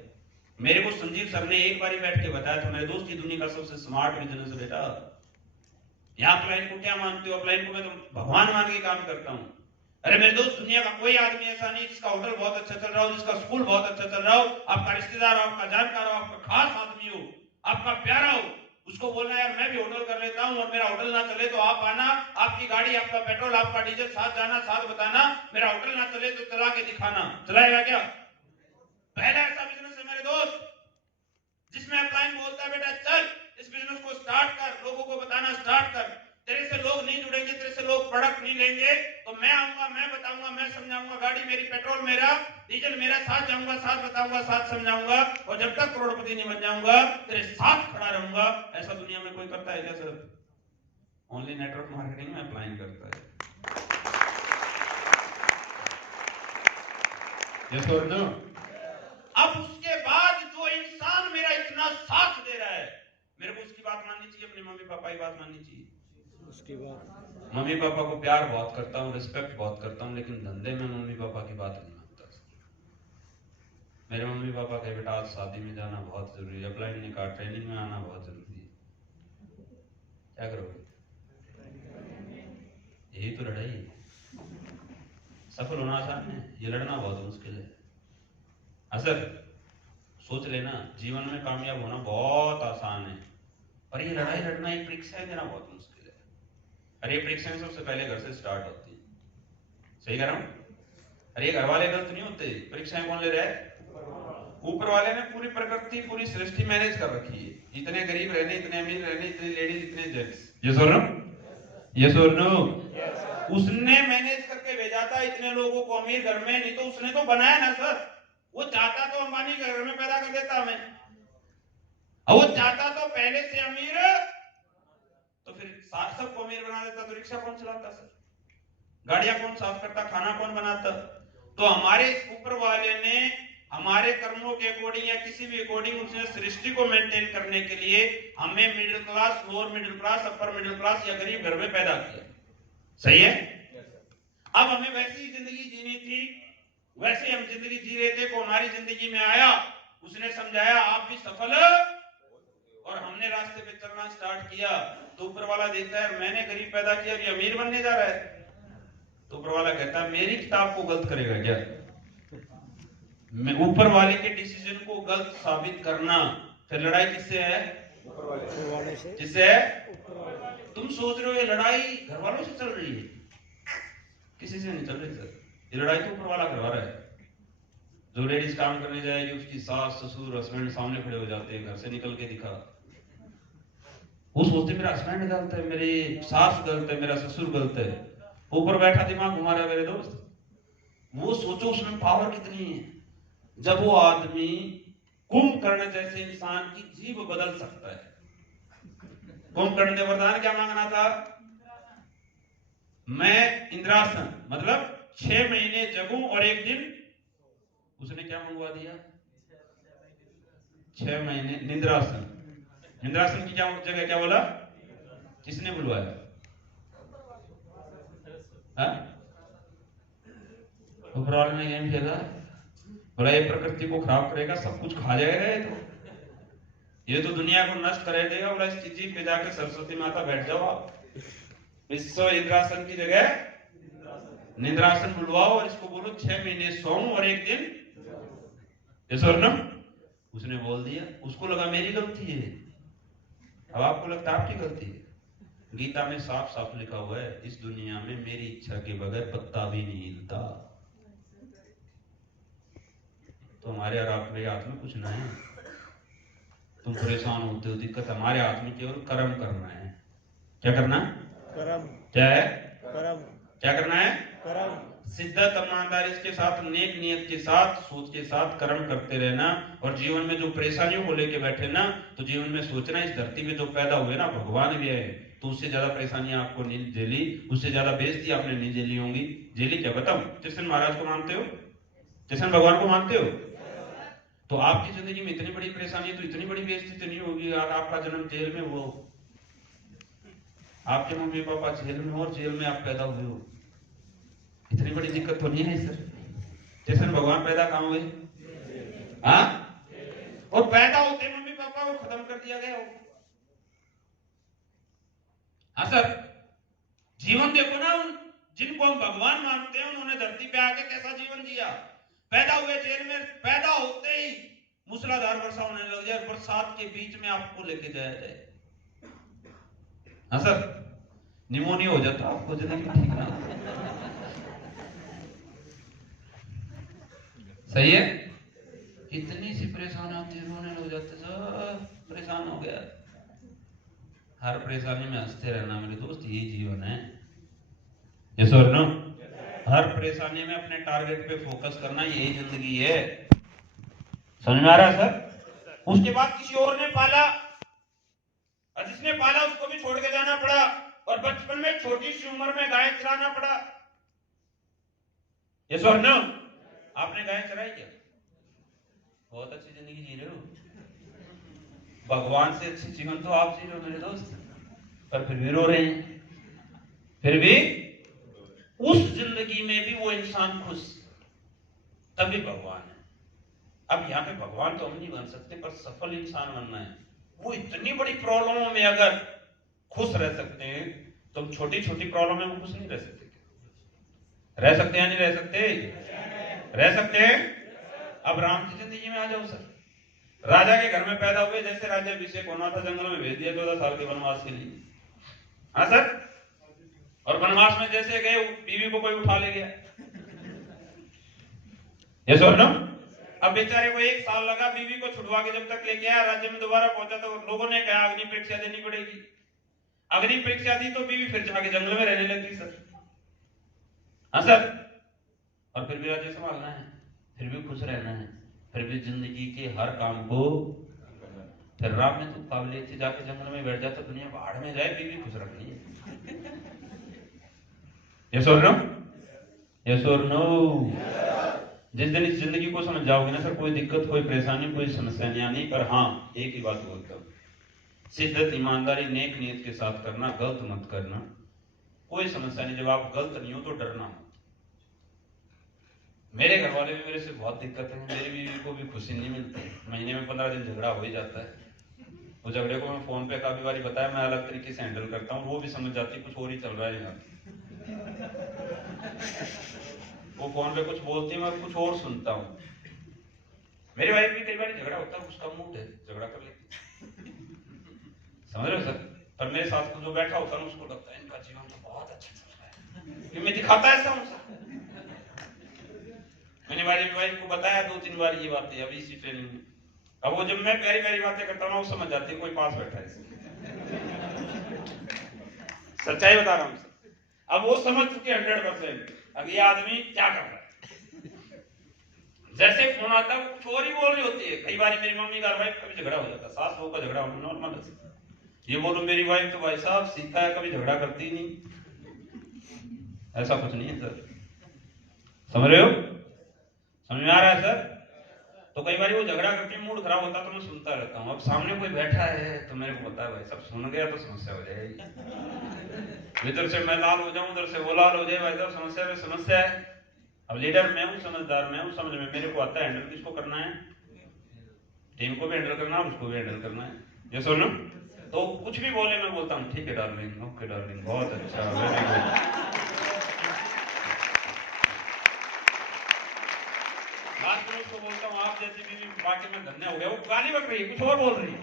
मेरे को संजीव सर ने एक बार बैठ के बताया था, मेरे दोस्त, ये दुनिया का सबसे स्मार्ट बिजनेस है बेटा। यहाँ अपलाइन को क्या मानते हो? अपलाइन को मैं तो भगवान मान के काम करता हूँ। अरे मेरे दोस्त, दुनिया का कोई आदमी ऐसा नहीं जिसका होटल बहुत अच्छा चल रहा हो, जिसका स्कूल बहुत अच्छा चल रहा हो, आपका रिश्तेदार हो, आपका जानकार हो, आपका खास आदमी हो, आपका प्यारा हो, उसको बोलना यार मैं भी होटल कर लेता हूं और मेरा होटल ना चले तो आप आना, आपकी गाड़ी, आपका पेट्रोल, आपका डीजल, साथ जाना, साथ बताना, मेरा होटल ना चले तो चला के दिखाना। चलाएगा क्या? पहला ऐसा बिजनेस है मेरे दोस्त जिसमें अपलाइन बोलता है बेटा चल इस बिजनेस को स्टार्ट कर, लोगों को बताना स्टार्ट कर। तेरे से लोग नहीं जुड़ेंगे, तेरे से लोग प्रोडक्ट नहीं लेंगे, तो मैं आऊंगा, मैं बताऊंगा, मैं समझाऊंगा, गाड़ी मेरी, पेट्रोल मेरा, डीजल मेरा, साथ जाऊंगा, साथ बताऊंगा, साथ समझाऊंगा, और जब तक करोड़पति नहीं बन जाऊंगा तेरे साथ खड़ा रहूंगा। ऐसा दुनिया में कोई करता है क्या सर? ओनली नेटवर्क मार्केटिंग में अपलाइन करता है। यस और नो? अब उसके बाद जो इंसान मेरा इतना साथ दे रहा है, मेरे को उसकी बात माननी चाहिए, अपने मम्मी पापा की बात माननी चाहिए। उसकी बात, मम्मी पापा को प्यार बहुत करता हूँ, रिस्पेक्ट बहुत करता हूँ, लेकिन धंधे में मम्मी पापा की बात नहीं मानता। मेरे मम्मी पापा कहे बेटा आज शादी में जाना बहुत जरूरी है, अपलाइन ने कहा ट्रेनिंग में आना बहुत जरूरी है, क्या करोगे? यही तो लड़ाई है। सफल होना आसान है, ये लड़ना बहुत मुश्किल है। असर सोच लेना, जीवन में कामयाब होना बहुत आसान है, पर ये लड़ाई लड़ना, एक परीक्षाएं देना बहुत मुश्किल है। अरे परीक्षाएं सबसे पहले घर से स्टार्ट होती है। सही कह रहा हूं? अरे घर वाले गलत नहीं होते, परीक्षाएं कौन ले रहा है? ऊपर वाले ने पूरी प्रकृति, पूरी सृष्टि मैनेज कर रखी है। इतने गरीब रहने, इतने अमीर रहने, इतने लेडीज, इतने जेंट्स। यस और नो? यस और नो? उसने मैनेज करके भेजा था इतने लोगों को अमीर घर में, नहीं तो उसने तो बनाया ना सर। वो चाहता तो अंबानी के घर में पैदा कर देता हमें, और वो चाहता तो पहले से अमीर, तो फिर 60 सबको अमीर बना देता, तो रिक्शा कौन चलाता सर? गाड़ियां कौन साफ करता, खाना कौन बनाता? तो हमारे ऊपर वाले ने हमारे कर्मों के अकॉर्डिंग या किसी भी अकॉर्डिंग उसने सृष्टि को मेंटेन करने के लिए हमें middle class, lower middle class, upper middle class या गरीब घर में पैदा किया। सही है? अब हमें वैसी ही जिंदगी जीनी थी, वैसे हम जिंदगी जी रहे थे। को हमारी जिंदगी में आया, उसने समझाया आप भी सफल, और हमने रास्ते पे चलना स्टार्ट किया। तो ऊपर वाला देखता है मैंने गरीब पैदा किया, ये अमीर बनने जा रहा है। तो ऊपर वाला कहता है मेरी किताब को गलत करेगा क्या? मैं ऊपर वाले के डिसीजन को गलत साबित करना। फिर लड़ाई किससे है? ऊपर वाले से। किससे है? तुम सोच रहे हो ये लड़ाई घर वालों से चल रही है, किसी से नहीं चल रही सर। ये लड़ाई तो ऊपर वाला करवा रहा है। जो लेडीज काम करने जाएगी उसकी सास ससुर हस्बैंड सामने खड़े हो जाते हैं, घर से निकल के दिखा, वो सोचते मेरा हस्बैंड गलत है, मेरी सास गलत है, मेरा ससुर गलत है। ऊपर बैठा दिमाग घुमा रहा है मेरे दोस्त। वो सोचो उसमें पावर कितनी है। जब वो आदमी कुंभकर्ण जैसे इंसान की जीभ बदल सकता है। कुंभकर्ण ने वरदान क्या मांगना था? मैं इंद्रासन मतलब 6 महीने जगूं और एक दिन, उसने क्या मंगवा दिया? 6 महीने निद्रासन। निद्रासन की क्या जगह क्या बोला? किसने बुलवाया? ऊपर वाले ने गेम खेला, बोला ये प्रकृति को खराब करेगा, सब कुछ खा जाएगा, ये तो दुनिया को नष्ट कर देगा। बोला इस चीज पे जाकर सरस्वती माता बैठ जाओ आप, इसको इंद्रासन की जगह निद्रासन बुलवाओ और इसको बोलो 6 महीने सोऊं और एक दिन स्वर्णम। उसने बोल दिया, उसको लगा मेरी गलती है, अब आपको लगता है आपकी गलती है। गीता में साफ साफ लिखा हुआ है इस दुनिया में मेरी इच्छा के बगैर पत्ता भी नहीं हिलता। तो हमारे और आपके हाथ में कुछ नहीं है। तुम परेशान होते हो, दिक्कत हमारे हाथ में केवल कर्म करना है। क्या करना? कर्म। क्या है? कर्म। क्या करना है? कर्म। शिद्दत ईमानदारी के साथ, नेक नियत के साथ, सोच के साथ कर्म करते रहना। और जीवन में जो परेशानियों को लेके बैठे ना, तो जीवन में सोचना इस धरती में जो पैदा हुए ना भगवान भी है, तो उससे ज्यादा परेशानियां आपको नहीं झेली, उससे ज्यादा बेइज्जती आपने नहीं झेली होंगी। झेली क्या बताओ? कृष्ण महाराज को मानते हो? कृष्ण भगवान को मानते हो? तो आपकी जिंदगी में इतनी बड़ी परेशानी है तो इतनी बड़ी बेइज्जती नहीं होगी यार। आपका जन्म जेल में हो, आपके मम्मी पापा जेल में हो और जेल में आप पैदा हुए हो, इतनी बड़ी दिक्कत तो नहीं है सर। जैसे भगवान पैदा कहां हुए? हाँ, और पैदा होते मम्मी पापा को खत्म कर दिया गया हो। हाँ सर, जीवन देखो ना, उन जिनको हम भगवान मानते हैं उन्होंने धरती पे आके कैसा जीवन जिया। पैदा हुए जेल में, पैदा होते ही मूसलाधार वर्षा होने लग जाए, बरसात के बीच में आपको लेके जाया जाए। हाँ सर, निमोनिया हो जाता आपको, जिंदगी ठीक ना। सही है? कितनी सी परेशानी होती है, रोने लग जाते, सब परेशान हो गया। हर परेशानी में हंसते रहना मेरे दोस्त, यही जीवन है। यस और नो? हर परेशानी में अपने टारगेट पे फोकस करना, यही जिंदगी है। समझ में आ रहा है सर? उसके बाद किसी और ने पाला, और जिसने पाला उसको भी छोड़ के जाना पड़ा, और बचपन में छोटी सी उम्र में गाय चराना पड़ा। यस और नो? आपने गाय चराई क्या? बहुत अच्छी जिंदगी जी रहे हो, भगवान से अच्छी जीवन तो आप जी रहे हो मेरे दोस्त, पर फिर भी रो रहे हैं। फिर भी उस जिंदगी में भी वो इंसान खुश, तभी भगवान है। अब यहाँ पे भगवान तो हम नहीं बन सकते, पर सफल इंसान बनना है। वो इतनी बड़ी प्रॉब्लमों में अगर खुश रह सकते हैं, तो हम छोटी छोटी प्रॉब्लम में वो खुश नहीं रह सकते? रह सकते हैं? नहीं रह सकते? रह सकते हैं। अब राम की जिंदगी में आ जाओ सर। राजा के घर में पैदा हुए, जैसे राज्याभिषेक होना था जंगल में भेज दिया 14 साल के वनवास के लिए। हाँ सर, और वनवास में जैसे गए बीवी को कोई उठा ले गया। ये सुन लो, अब बेचारे को 1 साल लगा बीवी को छुड़वा के जब तक लेके आया, राज्य में दोबारा पहुंचा तो लोगों ने कहा अग्नि परीक्षा देनी पड़ेगी। अग्नि परीक्षा दी तो बीवी फिर जाके जंगल में रहने लगी सर। हाँ सर, और फिर भी राज्य संभालना है, फिर भी खुश रहना है, फिर भी जिंदगी के हर काम को। फिर राम में तो काबिलियत थी, जाके जंगल में बैठ जाता, दुनिया बाहर में जाए, बीवी खुश रखनी है। ये सुन रहे हो? यस और नो? जिस दिन इस जिंदगी को समझ जाओगे ना सर, कोई दिक्कत, कोई परेशानी, कोई समस्या नहीं आनी। पर हाँ, एक ही बात बोलता हूँ, शिद्दत, ईमानदारी, नेक नीयत के साथ करना, गलत मत करना। कोई समस्या नहीं, जब आप गलत नहीं हो तो डरना मत। मेरे घर वाले भी मेरे से बहुत दिक्कत है, मेरी बीवी को भी खुशी नहीं मिलती, महीने में 15 दिन झगड़ा हो ही जाता है। वो झगड़े को मैं फोन पे काफी बार बताया, मैं अलग तरीके से हैंडल करता हूँ, वो भी समझ जाती कुछ और ही चल रहा है यहाँ। वो फोन पे कुछ बोलती है, मैं कुछ और सुनता हूँ। मेरी वाइफ भी कई बार झगड़ा होता है, उसका मूड है, झगड़ा कर लेती, समझ रहे हो सर? पर मेरे साथ को जो बैठा होता है ना, उसको लगता है इनका जीवन तो बहुत अच्छा चल रहा है, क्यों मैं दिखाता है ऐसा उनसा। मैंने मेरी वाइफ को बताया 2-3 बार ये बातें अभी इसी ट्रेनिंग में। अब वो जब मैं प्यारी प्यारी बातें करता हूँ ना, वो समझ जाती है कोई पास बैठा है। सच्चाई बता रहा हूँ सर। अब वो समझ चुके 100%। अब ये आदमी क्या कर रहा है, जैसे फोन आता है वो कुछ और ही बोल रही होती है। कई बार मेरी मम्मी का वाइफ कभी झगड़ा हो जाता है, सास बहू का झगड़ा होना नॉर्मल है। ये बोलो मेरी वाइफ तो भाई साहब सीखा है, कभी झगड़ा करती नहीं, ऐसा कुछ नहीं है सर। समझ रहे हो? समझ में आ रहा है सर? तो कई बार वो झगड़ा करके मूड खराब होता तो मैं सुनता रहता हूँ। अब सामने कोई बैठा है तो मेरे को पता है भाई सब सुन गया तो समस्या हो जाएगी। इधर से मैं लाल हो जाऊं, उधर से वो लाल हो जाए, भाई साहब समस्या में समस्या है। अब लीडर मैं हूँ, समझदार मैं हूँ, समझ में मेरे को आता है हैंडल किसको करना है, टीम को भी हैंडल करना है, उसको भी हैंडल करना है। ये सुनो, तो कुछ भी बोले मैं बोलता हूँ ठीक है डार्लिंग, ओके डार्लिंग, बहुत अच्छा, वेरी गुड। लास्ट में उसको बोलता हूँ आप जैसी बीवी पाके मैं धन्य हो गया। वो गाली बक रही है, कुछ और बोल रही है,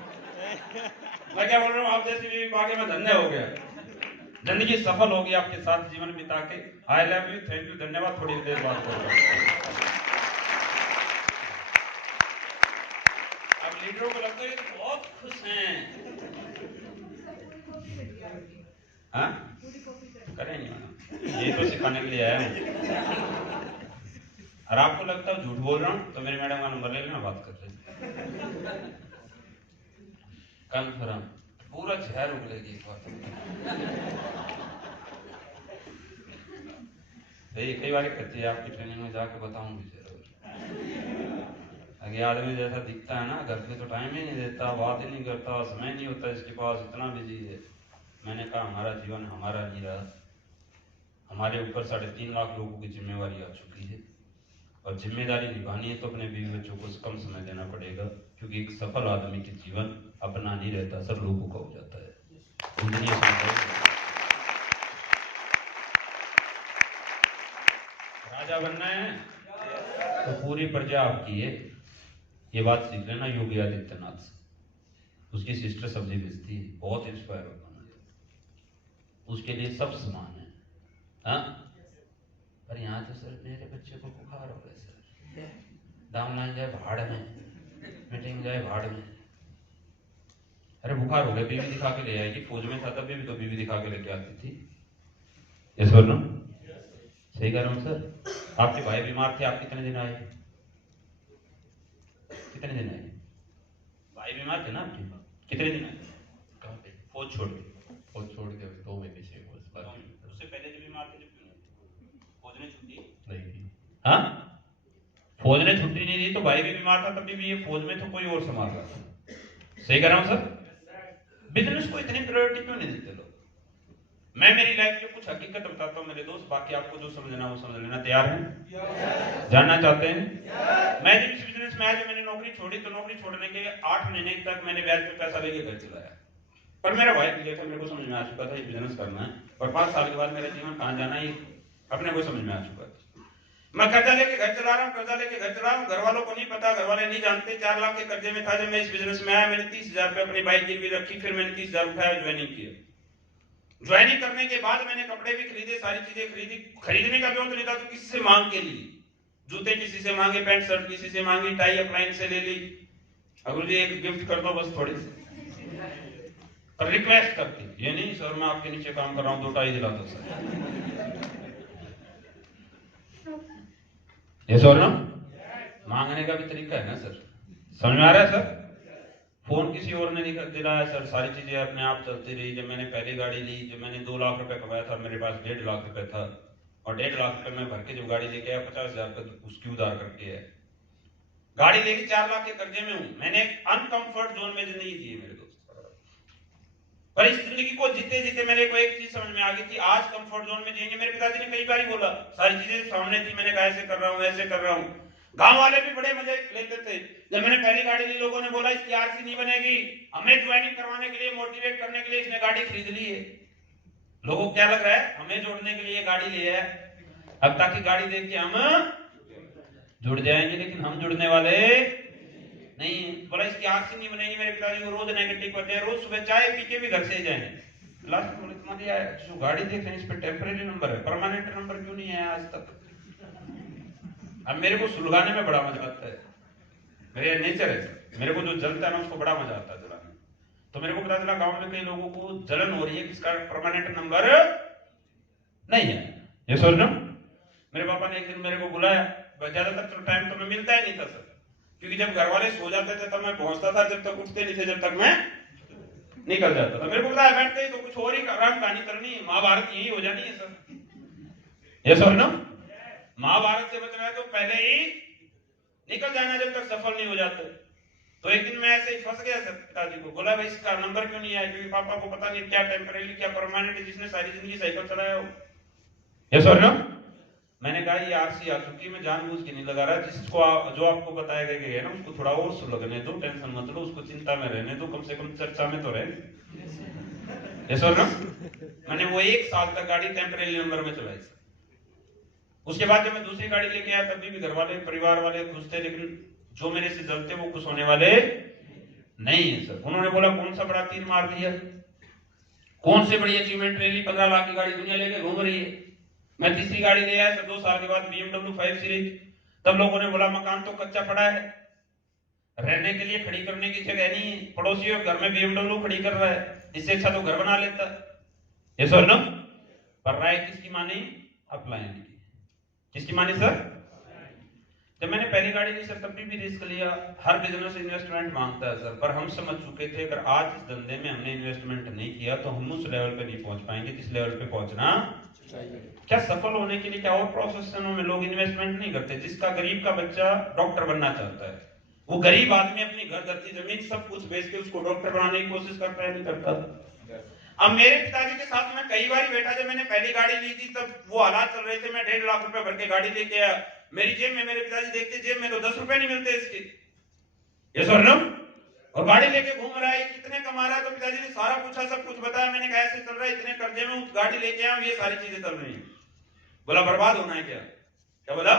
मैं क्या बोल रहा हूँ, आप जैसी बीवी पाके मैं धन्य हो गया, जिंदगी सफल होगी आपके साथ जीवन बिता के। I love you, thank you, धन्यवाद, थोड़ी देर बात करूंगा। अब लीडरों को लगता है ये तो बहुत खुश हैं, हाँ करें नहीं, ये तो सिखाने के लिए आया हूँ। और आपको लगता है झूठ बोल रहा हूँ तो मेरी मैडम का नंबर ले लेना, बात कर लेना। कन्फर्म पूरा जहर उगलेगी इस बात। कई बार कहती है आपकी ट्रेनिंग में जाके बताऊंगी जरूर। अगर आदमी जैसा दिखता है ना, घर पे तो टाइम ही नहीं देता, बात ही नहीं करता, समय नहीं होता इसके पास, इतना बिजी है। मैंने कहा हमारा जीवन हमारा नहीं रहा, हमारे ऊपर 3.5 लाख लोगों की जिम्मेवारी आ चुकी है, और जिम्मेदारी निभानी है तो अपने बीवी बच्चों को कम समय देना पड़ेगा, क्योंकि एक सफल आदमी के जीवन अपना नहीं रहता, सब लोगों का हो जाता है। राजा बनना है तो पूरी प्रजा आपकी है, ये बात सीख लेना। योगी आदित्यनाथ से, उसकी सिस्टर सब्जी बेचती है, बहुत इंस्पायर होता हूँ, उसके लिए सब समान है। हाँ, पर यहाँ तो सर मेरे बच्चे को बुखार हो गया सर, दाम लाइन जाए भाड़ में, मीटिंग जाए भाड़ में। अरे बुखार हो गया, बीवी दिखा के ले आएगी, फौज में था तब भी तो बीवी दिखा के लेके आती थी। यस और नो? सही कह रहा हूँ सर? आपके भाई बीमार थे, आप कितने दिन आए? कितने दिन आए? भाई बीमार थे ना आपके, कितने दिन आए? कहाँ पे? फौज छोड़ के। फौज छोड़ के 2 महीने से बस। उससे पहले जो बीमार थे, फौज ने छुट्टी नहीं दी। हाँ, फौज ने छुट्टी नहीं दी तो भाई भी बीमार था तभी भी ये फौज में तो कोई और संभाल रहा था। सही कह रहा हूँ सर? बिजनेस को इतनी प्रायोरिटी क्यों नहीं देते लोग? मैं मेरी लाइफ की कुछ हकीकत बताता हूँ मेरे दोस्त, बाकी आपको जो समझना वो समझ लेना। तैयार हैं? जानना चाहते हैं? मैं जब इस बिजनेस में आया, जब मैंने नौकरी छोड़ी तो नौकरी छोड़ने के 8 महीने तक मैंने ब्याज पे पैसा लेके घर चलाया, पर मेरा भाई भी था, मेरे को समझ में आ चुका था ये बिजनेस करना है, और 5 साल के बाद मेरा जीवन कहाँ जाना है अपने को समझ में आ चुका था। मैं कर्जा लेके घर चला रहा हूँ, कर्जा लेके घर चला रहा हूँ, घर वालों को नहीं पता, घर वाले नहीं जानते। 4 लाख के कर्जे में था जब मैं इस बिजनेस में आया। मैंने 30,000 रुपये अपनी बाइक गिरवी रखी, फिर मैंने 30,000 उठाया, ज्वाइनिंग किया। ज्वाइनिंग करने के बाद मैंने कपड़े भी खरीदे, सारी चीजें खरीदी। खरीदने का भी नहीं था तो किसी से मांग के लिए, जूते किसी से मांगे, पैंट शर्ट किसी से मांगी, टाई अपलाइन से ले ली, अगर जी एक गिफ्ट कर दो बस थोड़ी सी, पर रिक्वेस्ट करती, ये नहीं सर मैं आपके नीचे काम कर रहा हूँ 2 टाई दिला दो सर। ये सर ना मांगने का भी तरीका है ना सर, समझ में आ रहा है सर? फोन किसी और ने दिलाया सर, सारी चीजें अपने आप चलती रही। जब मैंने पहली गाड़ी ली, जब मैंने 2 लाख रुपए कमाया था, मेरे पास 1.5 लाख रुपए था, और 1.5 लाख रुपए में भर के जो गाड़ी लेके आया, 50,000 रुपए उसकी उधार करके है, गाड़ी लेके 4 लाख के कर्जे में हूं। मैंने एक अनकंफर्ट जोन में जिंदगी जी मेरे दोस्त। पर इस जिंदगी को जीते जीते मेरे को एक चीज समझ में आ गई थी, आज कंफर्ट जोन में जिएंगे। मेरे पिताजी ने कई बार ही बोला, सारी चीजें सामने थी, मैंने कहा ऐसे कर रहा हूं, ऐसे कर रहा हूं। गांव वाले भी बड़े मजे लेते थे। जब मैंने पहली गाड़ी ली, लोगों ने बोला इसकी आरसी नहीं बनेगी। हमें ज्वाइनिंग करवाने के लिए, मोटिवेट करने के लिए इसने गाड़ी खरीद ली है। लोगों को क्या लग रहा है, हमें जोड़ने के लिए गाड़ी ली है, अब ताकि गाड़ी देख के हम जुड़ जाएंगे, लेकिन हम जुड़ने वाले नहीं। बोला इसकी आरसी नहीं बनेगी। मेरे पिताजी को रोज नेगेटिव करते हैं, रोज सुबह चाय पी के भी घर से जाएंगे। लास्ट में बोले तुम्हारी जो गाड़ी देख रहे हैं इस पे टेम्परेरी नंबर है, परमानेंट नंबर क्यों नहीं है आज तक। अब मेरे को सुलगाने में बड़ा मजा आता है, मेरे नेचर है, मेरे को जो जलता है ना उसको बड़ा मजा आता है जलाने। तो मेरे को पता चला गांव में कई लोगों को जलन हो रही है, किसका परमानेंट नंबर नहीं है। ये सोच लो, मेरे पापा ने एक दिन मेरे को बुलाया, ज्यादातर टाइम तो मैं मिलता ही नहीं था सर, क्योंकि जब घर वाले सो जाते थे तब मैं पहुंचता था, जब तक उठते नहीं थे जब तक मैं निकल जाता था। मेरे को बताया बैठ के तो कुछ और ही कहानी करनी है, महाभारत यही हो जानी है सर। ये समझ लो, महाभारत से बचना है तो पहले ही निकल जाना जब तक सफल नहीं हो जाते। तो एक दिन मैं ऐसे ही फंस गया सर, पिताजी को बोला भाई इसका नंबर क्यों नहीं आया, क्योंकि पापा को पता नहीं क्या टेम्परेरी क्या परमानेंट, जिसने सारी जिंदगी साइकिल चलाया हो। ये समझ लो, मैंने कहा ये आरसी आ चुकी, मैं जानबूझ के नहीं लगा रहा, जिसको जो आपको बताया गया है ना उसको थोड़ा और सुलगने दो, टेंशन मत लो, उसको चिंता में रहने दो, कम से कम चर्चा में तो रहे। ये समझ लो, मैंने वो 1 साल तक गाड़ी टेम्परेरी नंबर में चलाई। उसके बाद जब मैं दूसरी गाड़ी लेके आया तब भी घर वाले परिवार वाले खुश थे, लेकिन जो मेरे से जलते वो खुश होने वाले नहीं है सर। उन्होंने बोला कौन सा बड़ा तीर मार दिया, कौन सी बड़ी अचीवमेंट ले ली, 15 लाख की गाड़ी दुनिया लेके घूम रही है। मैं तीसरी गाड़ी ले आया सर 2 साल के बाद, BMW 5 सीरीज। तब लोगों ने बोला मकान तो कच्चा पड़ा है, रहने के लिए खड़ी करने की जगह नहीं है, पड़ोसियों घर में BMW खड़ी कर रहा है, इससे अच्छा तो घर बना लेता। ये सर ना, पर राय किसकी मानी, अपलाइन की। किसकी मानी सर? जब मैंने पहली गाड़ी ली सर तब भी रिस्क लिया। हर बिजनेस इन्वेस्टमेंट मांगता है सर, पर हम समझ चुके थे अगर आज इस धंधे में हमने इन्वेस्टमेंट नहीं किया तो हम उस लेवल पे नहीं पहुंच पाएंगे जिस लेवल पे पहुंचना चाहिए। क्या सफल होने के लिए क्या और प्रोफेशनों में लोग इन्वेस्टमेंट नहीं करते? जिसका गरीब का बच्चा डॉक्टर बनना चाहता है, वो गरीब आदमी अपनी घर धरती जमीन सब कुछ बेच के उसको डॉक्टर बनाने की कोशिश करता है, नहीं करता? अब मेरे पिताजी के साथ मैं कई बार बैठा, जब मैंने पहली गाड़ी ली थी तब वो हालात चल रहे थे, मैं 1.5 लाख रुपए भर के गाड़ी लेके आया, मेरी जेब में, मेरे पिताजी देखते जेब में तो 10 रुपए नहीं मिलते इसके। ये सुन लो, और गाड़ी लेके घूम रहा है, कितने कमा रहा है? तो पिताजी ने सारा पूछा, सब कुछ बताया। मैंने कहा ऐसे चल रहा है, इतने कर्जे में गाड़ी लेके आया, ये सारी चीजें चल रही है। बोला बर्बाद होना है क्या? क्या बोला?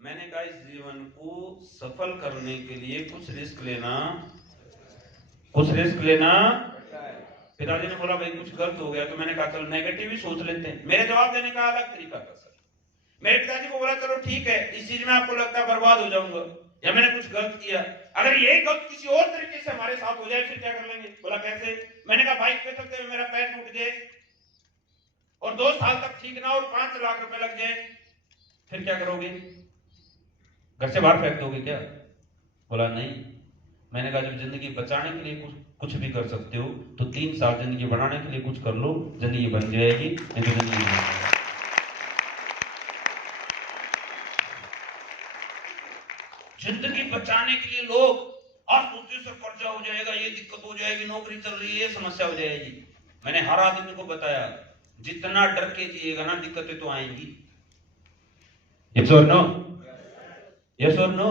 मैंने कहा इस जीवन को सफल करने के लिए कुछ रिस्क लेना, कुछ रिस्क लेना। पिताजी ने बोला भाई कुछ गलत हो गया, तो मैंने कहा चल नेगेटिव ही सोच लेते हैं। मेरे जवाब देने का अलग तरीका था सर। मेरे पिताजी को बोला चलो ठीक है, इस चीज में आपको लगता है बर्बाद हो जाऊंगा या मैंने कुछ गलत किया, अगर यही गलत किसी और तरीके से हमारे साथ हो जाए फिर क्या कर लेंगे? बोला कैसे? मैंने कहा बाइक पे चलते हुए मेरा पैर टूट जाए और 2 साल तक ठीक ना और 5 लाख रुपए लग जाए, फिर क्या करोगे? घर से बाहर फेंक दोगे क्या? बोला नहीं। मैंने कहा जब जिंदगी बचाने के लिए कुछ भी कर सकते हो तो 3 साल जिंदगी बनाने के लिए कुछ कर लो, जिंदगी बन जाएगी, नहीं तो जिंदगी नहीं बनेगी। जिंदगी बचाने के लिए लोग आज सोचते सर कर्जा हो जाएगा, ये दिक्कत हो जाएगी, नौकरी चल रही है, ये समस्या हो जाएगी। मैंने हर आदमी को बताया जितना डर के जिएगा ना दिक्कतें तो आएंगी। यस और नो? यस और नो?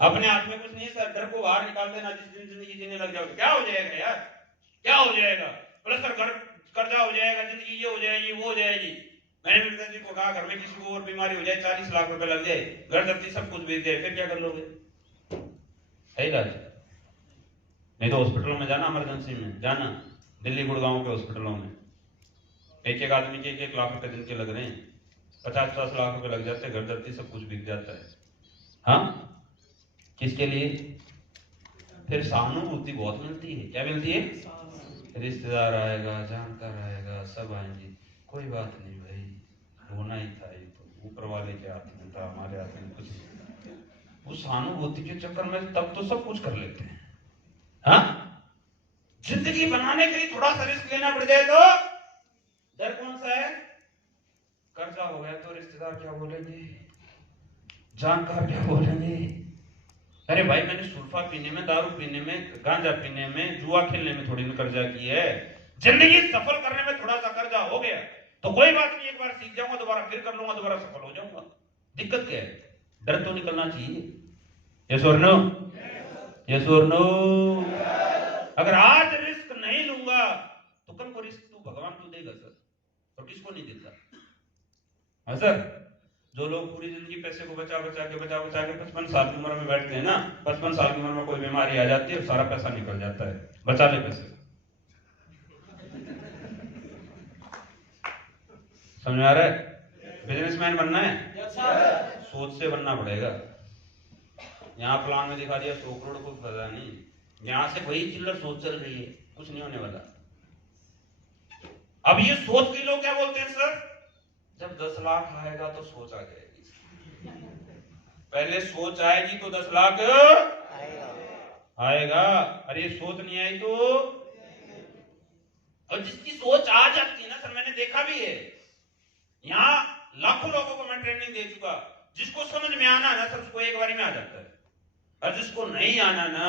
अपने हाथ में कुछ नहीं सर, डर को बाहर निकाल देना। जिस दिन जिंदगी जीने लग जाओ क्या हो जाएगा यार, क्या हो जाएगा? बोले सर घर कर्जा हो जाएगा, जिंदगी ये हो जाएगी, वो हो जाएगी। मैंने मेरे पिताजी को कहा घर में किसी को और बीमारी हो जाए, 40 लाख रुपए लग जाए, घर धरती सब कुछ बेच जाए, फिर क्या कर लोगे? है इलाज? नहीं तो हॉस्पिटलों में जाना, इमरजेंसी में जाना, दिल्ली गुड़गांव के हॉस्पिटलों में एक आदमी के 1 लाख रुपए दिन के लग रहे हैं, 50-50 लाख रुपए लग जाते हैं, घर धरती सब कुछ बिक जाता है। हाँ, किसके लिए? फिर सहानुभूति बहुत मिलती है। क्या मिलती है? रिश्तेदार आएगा, जानकार आएगा, सब आएंगे, कोई बात नहीं भाई, होना ही था, ये तो ऊपर वाले के हाथ में था, हमारे हाथ में कुछ नहीं। उस सहानुभूति के चक्कर में तब तो सब कुछ कर लेते हैं। हाँ, जिंदगी बनाने के लिए थोड़ा सा रिस्क लेना पड़ जाए तो डर कौन सा है? खर्चा हो गया तो रिश्तेदार क्या बोलेंगे, जानकार क्या बोलेंगे। अरे भाई मैंने सुल्फा पीने में, दारू पीने में, गांजा पीने में, जुआ खेलने में थोड़ी ना कर्जा की है। जिंदगी सफल करने में थोड़ा सा कर्जा हो गया तो कोई बात नहीं, एक बार सीख जाऊंगा, दोबारा फिर कर लूंगा, दोबारा सफल हो जाऊंगा। दिक्कत क्या है? डर तो निकलना चाहिए। यस और नो? यस और नो? अगर आज रिस्क नहीं लूंगा तो कल को रिस्क तो भगवान तो देगा सर, और किसको नहीं देता? हाँ सर, जो लोग पूरी जिंदगी पैसे को बचा बचा के 55 साल की उम्र में बैठते हैं ना, 55 साल की उम्र में कोई बीमारी आ जाती है और सारा पैसा निकल जाता है। बचा ले पैसे। समझ आ रहा है? बिजनेसमैन बनना है, सोच से बनना पड़ेगा। यहाँ प्लान में दिखा दिया 100 करोड़, कोई फायदा नहीं। यहाँ से वही चिल्लर सोच चल रही है, कुछ नहीं होने वाला। अब ये सोच के लोग क्या बोलते हैं सर, जब 10 लाख आएगा तो सोच आ जाएगी। पहले सोच आएगी तो 10 लाख आएगा। अरे ये सोच नहीं आई तो, और जिसकी सोच आ जाती है ना सर, मैंने देखा भी है, यहाँ लाखों लोगों को मैं ट्रेनिंग दे चुका, जिसको समझ में आना ना सर उसको एक बारी में आ जाता है, और जिसको नहीं आना ना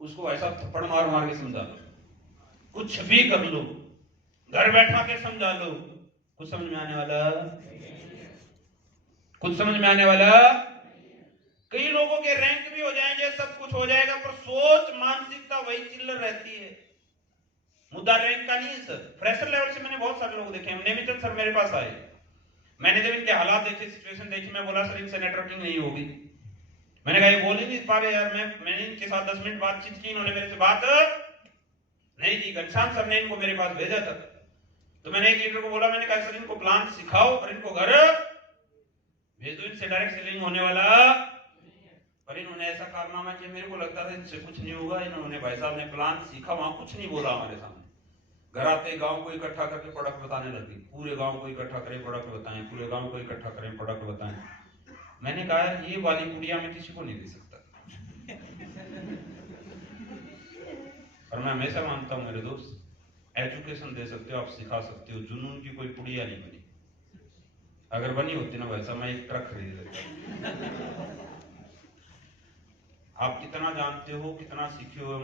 उसको ऐसा थप्पड़ मार मार के समझा लो, कुछ भी कर लो, घर बैठा के समझा लो, कुछ समझ में आने वाला, कुछ समझ में आने वाला। कई लोगों के रैंक भी हो जाएंगे, सब कुछ हो जाएगा, पर सोच मानसिकता वही चिल्लर रहती है। मुद्दा रैंक का नहीं है सर। फ्रेशर लेवल से मैंने बहुत सारे लोग देखे। नेमिचंद सर मेरे पास आए, मैंने जब इनके हालात देखे, सिचुएशन देखी, मैं बोला सर इनसे नेटवर्किंग नहीं होगी। मैंने कहा ये बोल ही नहीं पा रहे यार। मैंने इनके साथ 10 मिनट बातचीत की, इन्होंने मेरे से बात नहीं की। घनश्याम सर ने इनको मेरे पास भेजा था, तो मैंने एक लीडर को बोला, मैंने कहा सर इनको प्लान सिखाओ और इनको घर भेज दो, इनसे डायरेक्ट सेलिंग होने वाला। पर इन्होंने ऐसा कारनामा किया, मेरे को लगता था इनसे कुछ नहीं होगा। इन्होंने भाई साहब ने प्लान सीखा, वहां कुछ नहीं बोला हमारे सामने। घर आते गांव को इकट्ठा करके प्रोडक्ट बताने लगी, पूरे गांव को इकट्ठा करें प्रोडक्ट बताएं, पूरे गांव को इकट्ठा करें प्रोडक्ट बताएं। मैंने कहा ये वाली पुड़िया मैं किसी को नहीं दे सकता। और मैं हमेशा मानता हूं मेरे दोस्त, एजुकेशन दे सकते हो आप, सिखा सकते हो, जुनून की कोई पुड़िया नहीं बनी। अगर बनी होती ना वैसा मैं एक ट्रक खरीद लेता। आप कितना जानते हो, कितना सीखे हो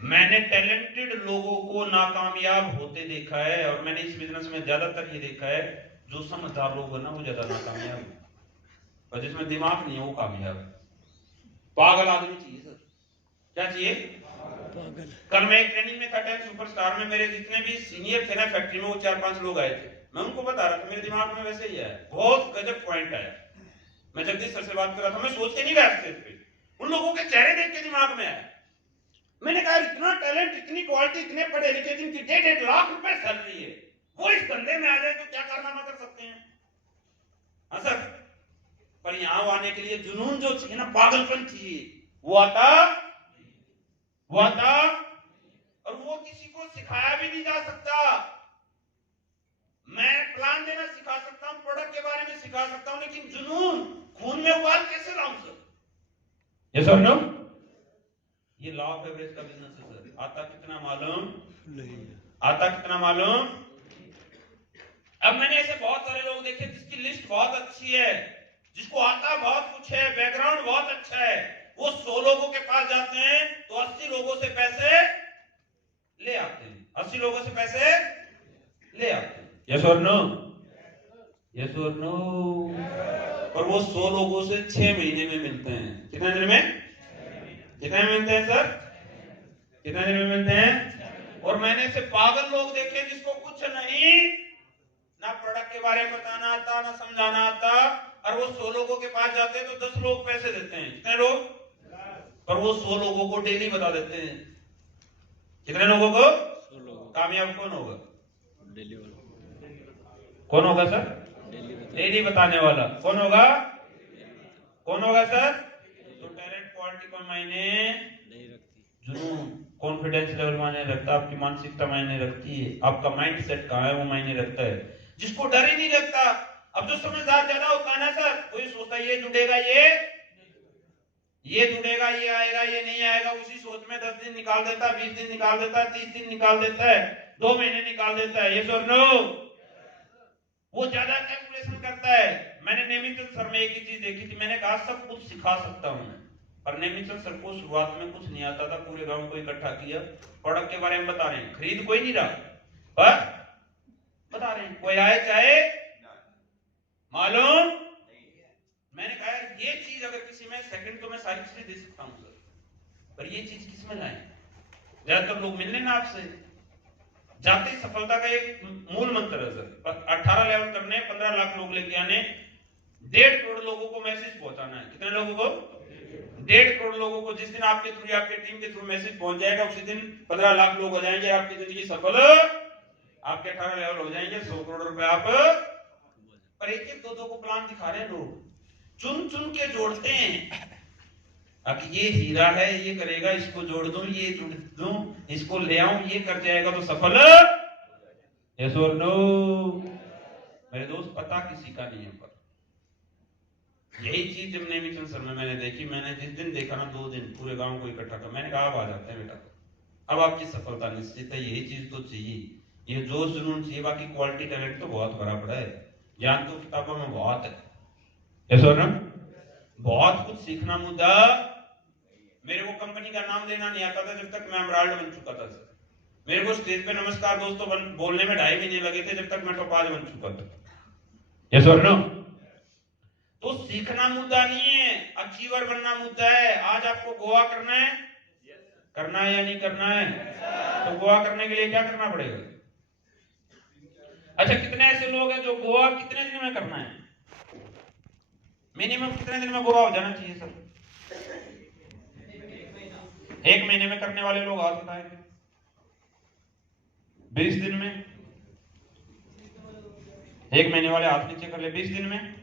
मैंने टैलेंटेड लोगों को नाकामयाब होते देखा है, और मैंने इस बिजनेस में ज्यादातर ये देखा है, जो समझदार लोग है ना वो ज्यादा नाकामयाब है, और जिसमें दिमाग नहीं है वो कामयाब है। पागल आदमी चाहिए सर। क्या चाहिए? पागल। कल मैं एक ट्रेनिंग में था 10 सुपरस्टार में, मेरे जितने भी सीनियर थे ना फैक्ट्री में, वो 4-5 लोग आए थे। मैं उनको बता रहा था, मेरे दिमाग में वैसे ही है, बहुत गजब पॉइंट आया। मैं जगदीश सर से बात कर रहा था, मैं सोच के नहीं गया स्टेज पे, उन लोगों के चेहरे देख के दिमाग में आया। मैंने कहा इतना टैलेंट, इतनी क्वालिटी, इतने पढ़े लिखे, जिनकी 1.5 लाख रुपए सैलरी है, वो इस धंधे में आ जाए तो क्या कारनामा कर सकते हैं? हाँ सर, पर यहां आने के लिए जुनून जो चाहिए ना, पागलपन चाहिए, वो आता, और वो किसी को सिखाया भी नहीं जा सकता। मैं प्लान देना सिखा सकता हूं, प्रोडक्ट के बारे में सिखा सकता हूं, लेकिन जुनून खून में उबाल कैसे लाऊं सर? यस और नो? ये लॉ ऑफ एवरेज का बिजनेस है सर। आता कितना मालूम नहीं, आता कितना मालूम। अब मैंने ऐसे बहुत सारे लोग देखे जिसकी लिस्ट बहुत अच्छी है, जिसको आता बहुत कुछ है, बैकग्राउंड बहुत अच्छा है, वो 100 लोगों के पास जाते हैं तो 80 लोगों से पैसे ले आते हैं, 80 लोगों से पैसे ले आते हैं। यस और नो? यस और नो? और वो 100 लोगों से 6 महीने में मिलते हैं। कितने दिन में? कितने में मिलते हैं सर? कितने दिन में मिलते हैं? और मैंने ऐसे पागल लोग देखे जिसको कुछ नहीं, ना प्रोडक्ट के बारे में बताना आता, ना समझाना आता, और वो 100 लोगों के पास जाते हैं तो 10 लोग पैसे देते हैं। कितने लोग? और वो 100 लोगों को डेली बता देते हैं। कितने लोगों को? 100 लोग। कामयाब कौन होगा? डेली वाला। कौन होगा सर? डेली बताने वाला। कौन होगा? कौन होगा सर? तो टैलेंट क्वालिटी को मायने नहीं रखती, जुनून कॉन्फिडेंस लेवल मायने रखता, आपकी मानसिकता मायने रखती है, आपका माइंड सेट कहाँ है वो मायने रखता है। जिसको डर ही नहीं लगता, अब जो समझदार ज्यादा होता है ना सर, कोई सोचता है ये जुड़ेगा, ये जुड़ेगा, ये आएगा, ये नहीं आएगा, उसी सोच में 10 दिन निकाल देता है, 20 दिन निकाल देता है, 30 दिन निकाल देता है, 2 महीने निकाल देता है। यस और नो? वो ज्यादा कैलकुलेशन करता है। मैंने नेमिचंद सर में एक ही चीज देखी थी, मैंने कहा सब कुछ सिखा सकता हूं मैं, पर नेमिचंद सर को शुरुआत में कुछ नहीं आता था, पूरे गांव को इकट्ठा किया, प्रोडक्ट के बारे में बता रहे हैं, खरीद कोई नहीं रहा पर बता रहे हैं, कोई आए चाहे मालूम। मैंने कहा ये चीज अगर किसी में सेकंड तो मैं सारी चीजें दे सकता हूं सर, पर ये चीज किसमें लाए? ज्यादातर लोग मिलने ना आपसे जाते ही सफलता का एक मूल मंत्र है सर, 18 लेवल करने, 15 लाख लोग लेके आने, 1.5 करोड़ लोगों को मैसेज पहुंचाना है। कितने लोगों को? 1.5 करोड़ लोगों को। जिस दिन आपके थ्रू, आपके टीम के थ्रू मैसेज पहुंच जाएगा, उसी दिन 15 लाख लोग हो जाएंगे, आपकी जिंदगी सफल, आपके 18 लेवल हो जाएंगे, 100 करोड़ रुपए आप। पर एक एक दो को प्लान दिखा रहे हैं लोग, चुन चुन के जोड़ते हैं। अब ये हीरा है, ये करेगा, इसको जोड़ दूं, ये जुड़ दूं, इसको ले आऊं, ये कर जाएगा तो सफल। यस और नो? मेरे दोस्त, पता किसी का नहीं है, पर यही चीज जब नेमिचंद सर में मैंने देखी, मैंने जिस दिन देखा ना, 2 दिन पूरे गांव को इकट्ठा कर, मैंने कहा अब आ जाते हैं बेटा, अब आपकी सफलता निश्चित है, यही चीज तो चाहिए, ये जोश जुनून चाहिए, बाकी क्वालिटी टैलेंट तो बहुत भरा पड़ा है, ज्ञान तो किताबों में बहुत है। यस और नो? बहुत कुछ सीखना मुद्दा। मेरे को कंपनी का नाम लेना नहीं आता था जब तक मैं एमराल्ड बन चुका था सर। मेरे को स्टेज पे नमस्कार दोस्तों बोलने में 2.5 महीने लगे थे जब तक मैं टॉपाज बन चुका था। यस और नो? तो सीखना मुद्दा नहीं है, अचीवर बनना मुद्दा है। आज आपको गोवा करना है, करना है या नहीं करना है? तो गोवा करने के लिए क्या करना पड़ेगा? अच्छा, कितने ऐसे लोग हैं जो गोवा कितने दिन में करना है? मिनिमम कितने दिन में गोवा हो जाना चाहिए सर? 1 महीने में करने वाले लोग हाथ उठाए, 20 दिन में, 1 महीने वाले हाथ नीचे कर ले, 20 दिन में,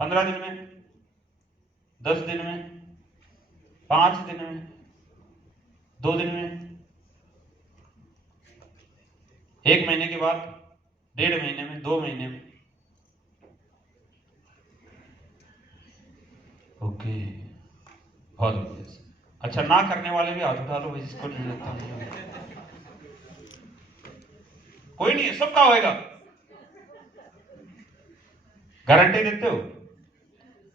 15 दिन में, 10 दिन में, 5 दिन में, 2 दिन में, 1 महीने के बाद, 1.5 महीने में, 2 महीने में। ओके, बहुत बढ़िया। अच्छा, ना करने वाले भी हाथ उठा लो, जिसको नहीं लगता। कोई नहीं है, सबका होएगा, गारंटी देते हो?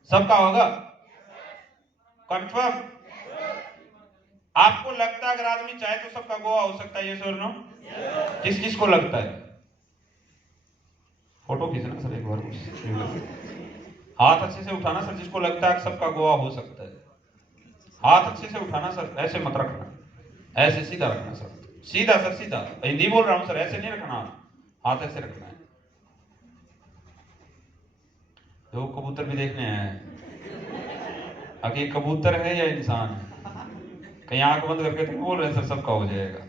सबका होगा कंफर्म? आपको लगता है अगर आदमी चाहे तो सबका गोवा हो सकता है? ये सर नो? किस किस को लगता है? फोटो खींचना सर एक बार, हाथ अच्छे से उठाना सर जिसको लगता है सबका गोवा हो सकता है। हाथ अच्छे से उठाना सर, ऐसे मत रखना, ऐसे सीधा रखना सर, सीधा सर, सीधा। हिंदी बोल रहा हूं सर, ऐसे नहीं रखना, हाथ ऐसे रखना है। तो कबूतर भी देखने हैं, आखिर कबूतर है या इंसान है? कहीं आंख बंद करके तो बोल रहे हैं सर सबका हो जाएगा?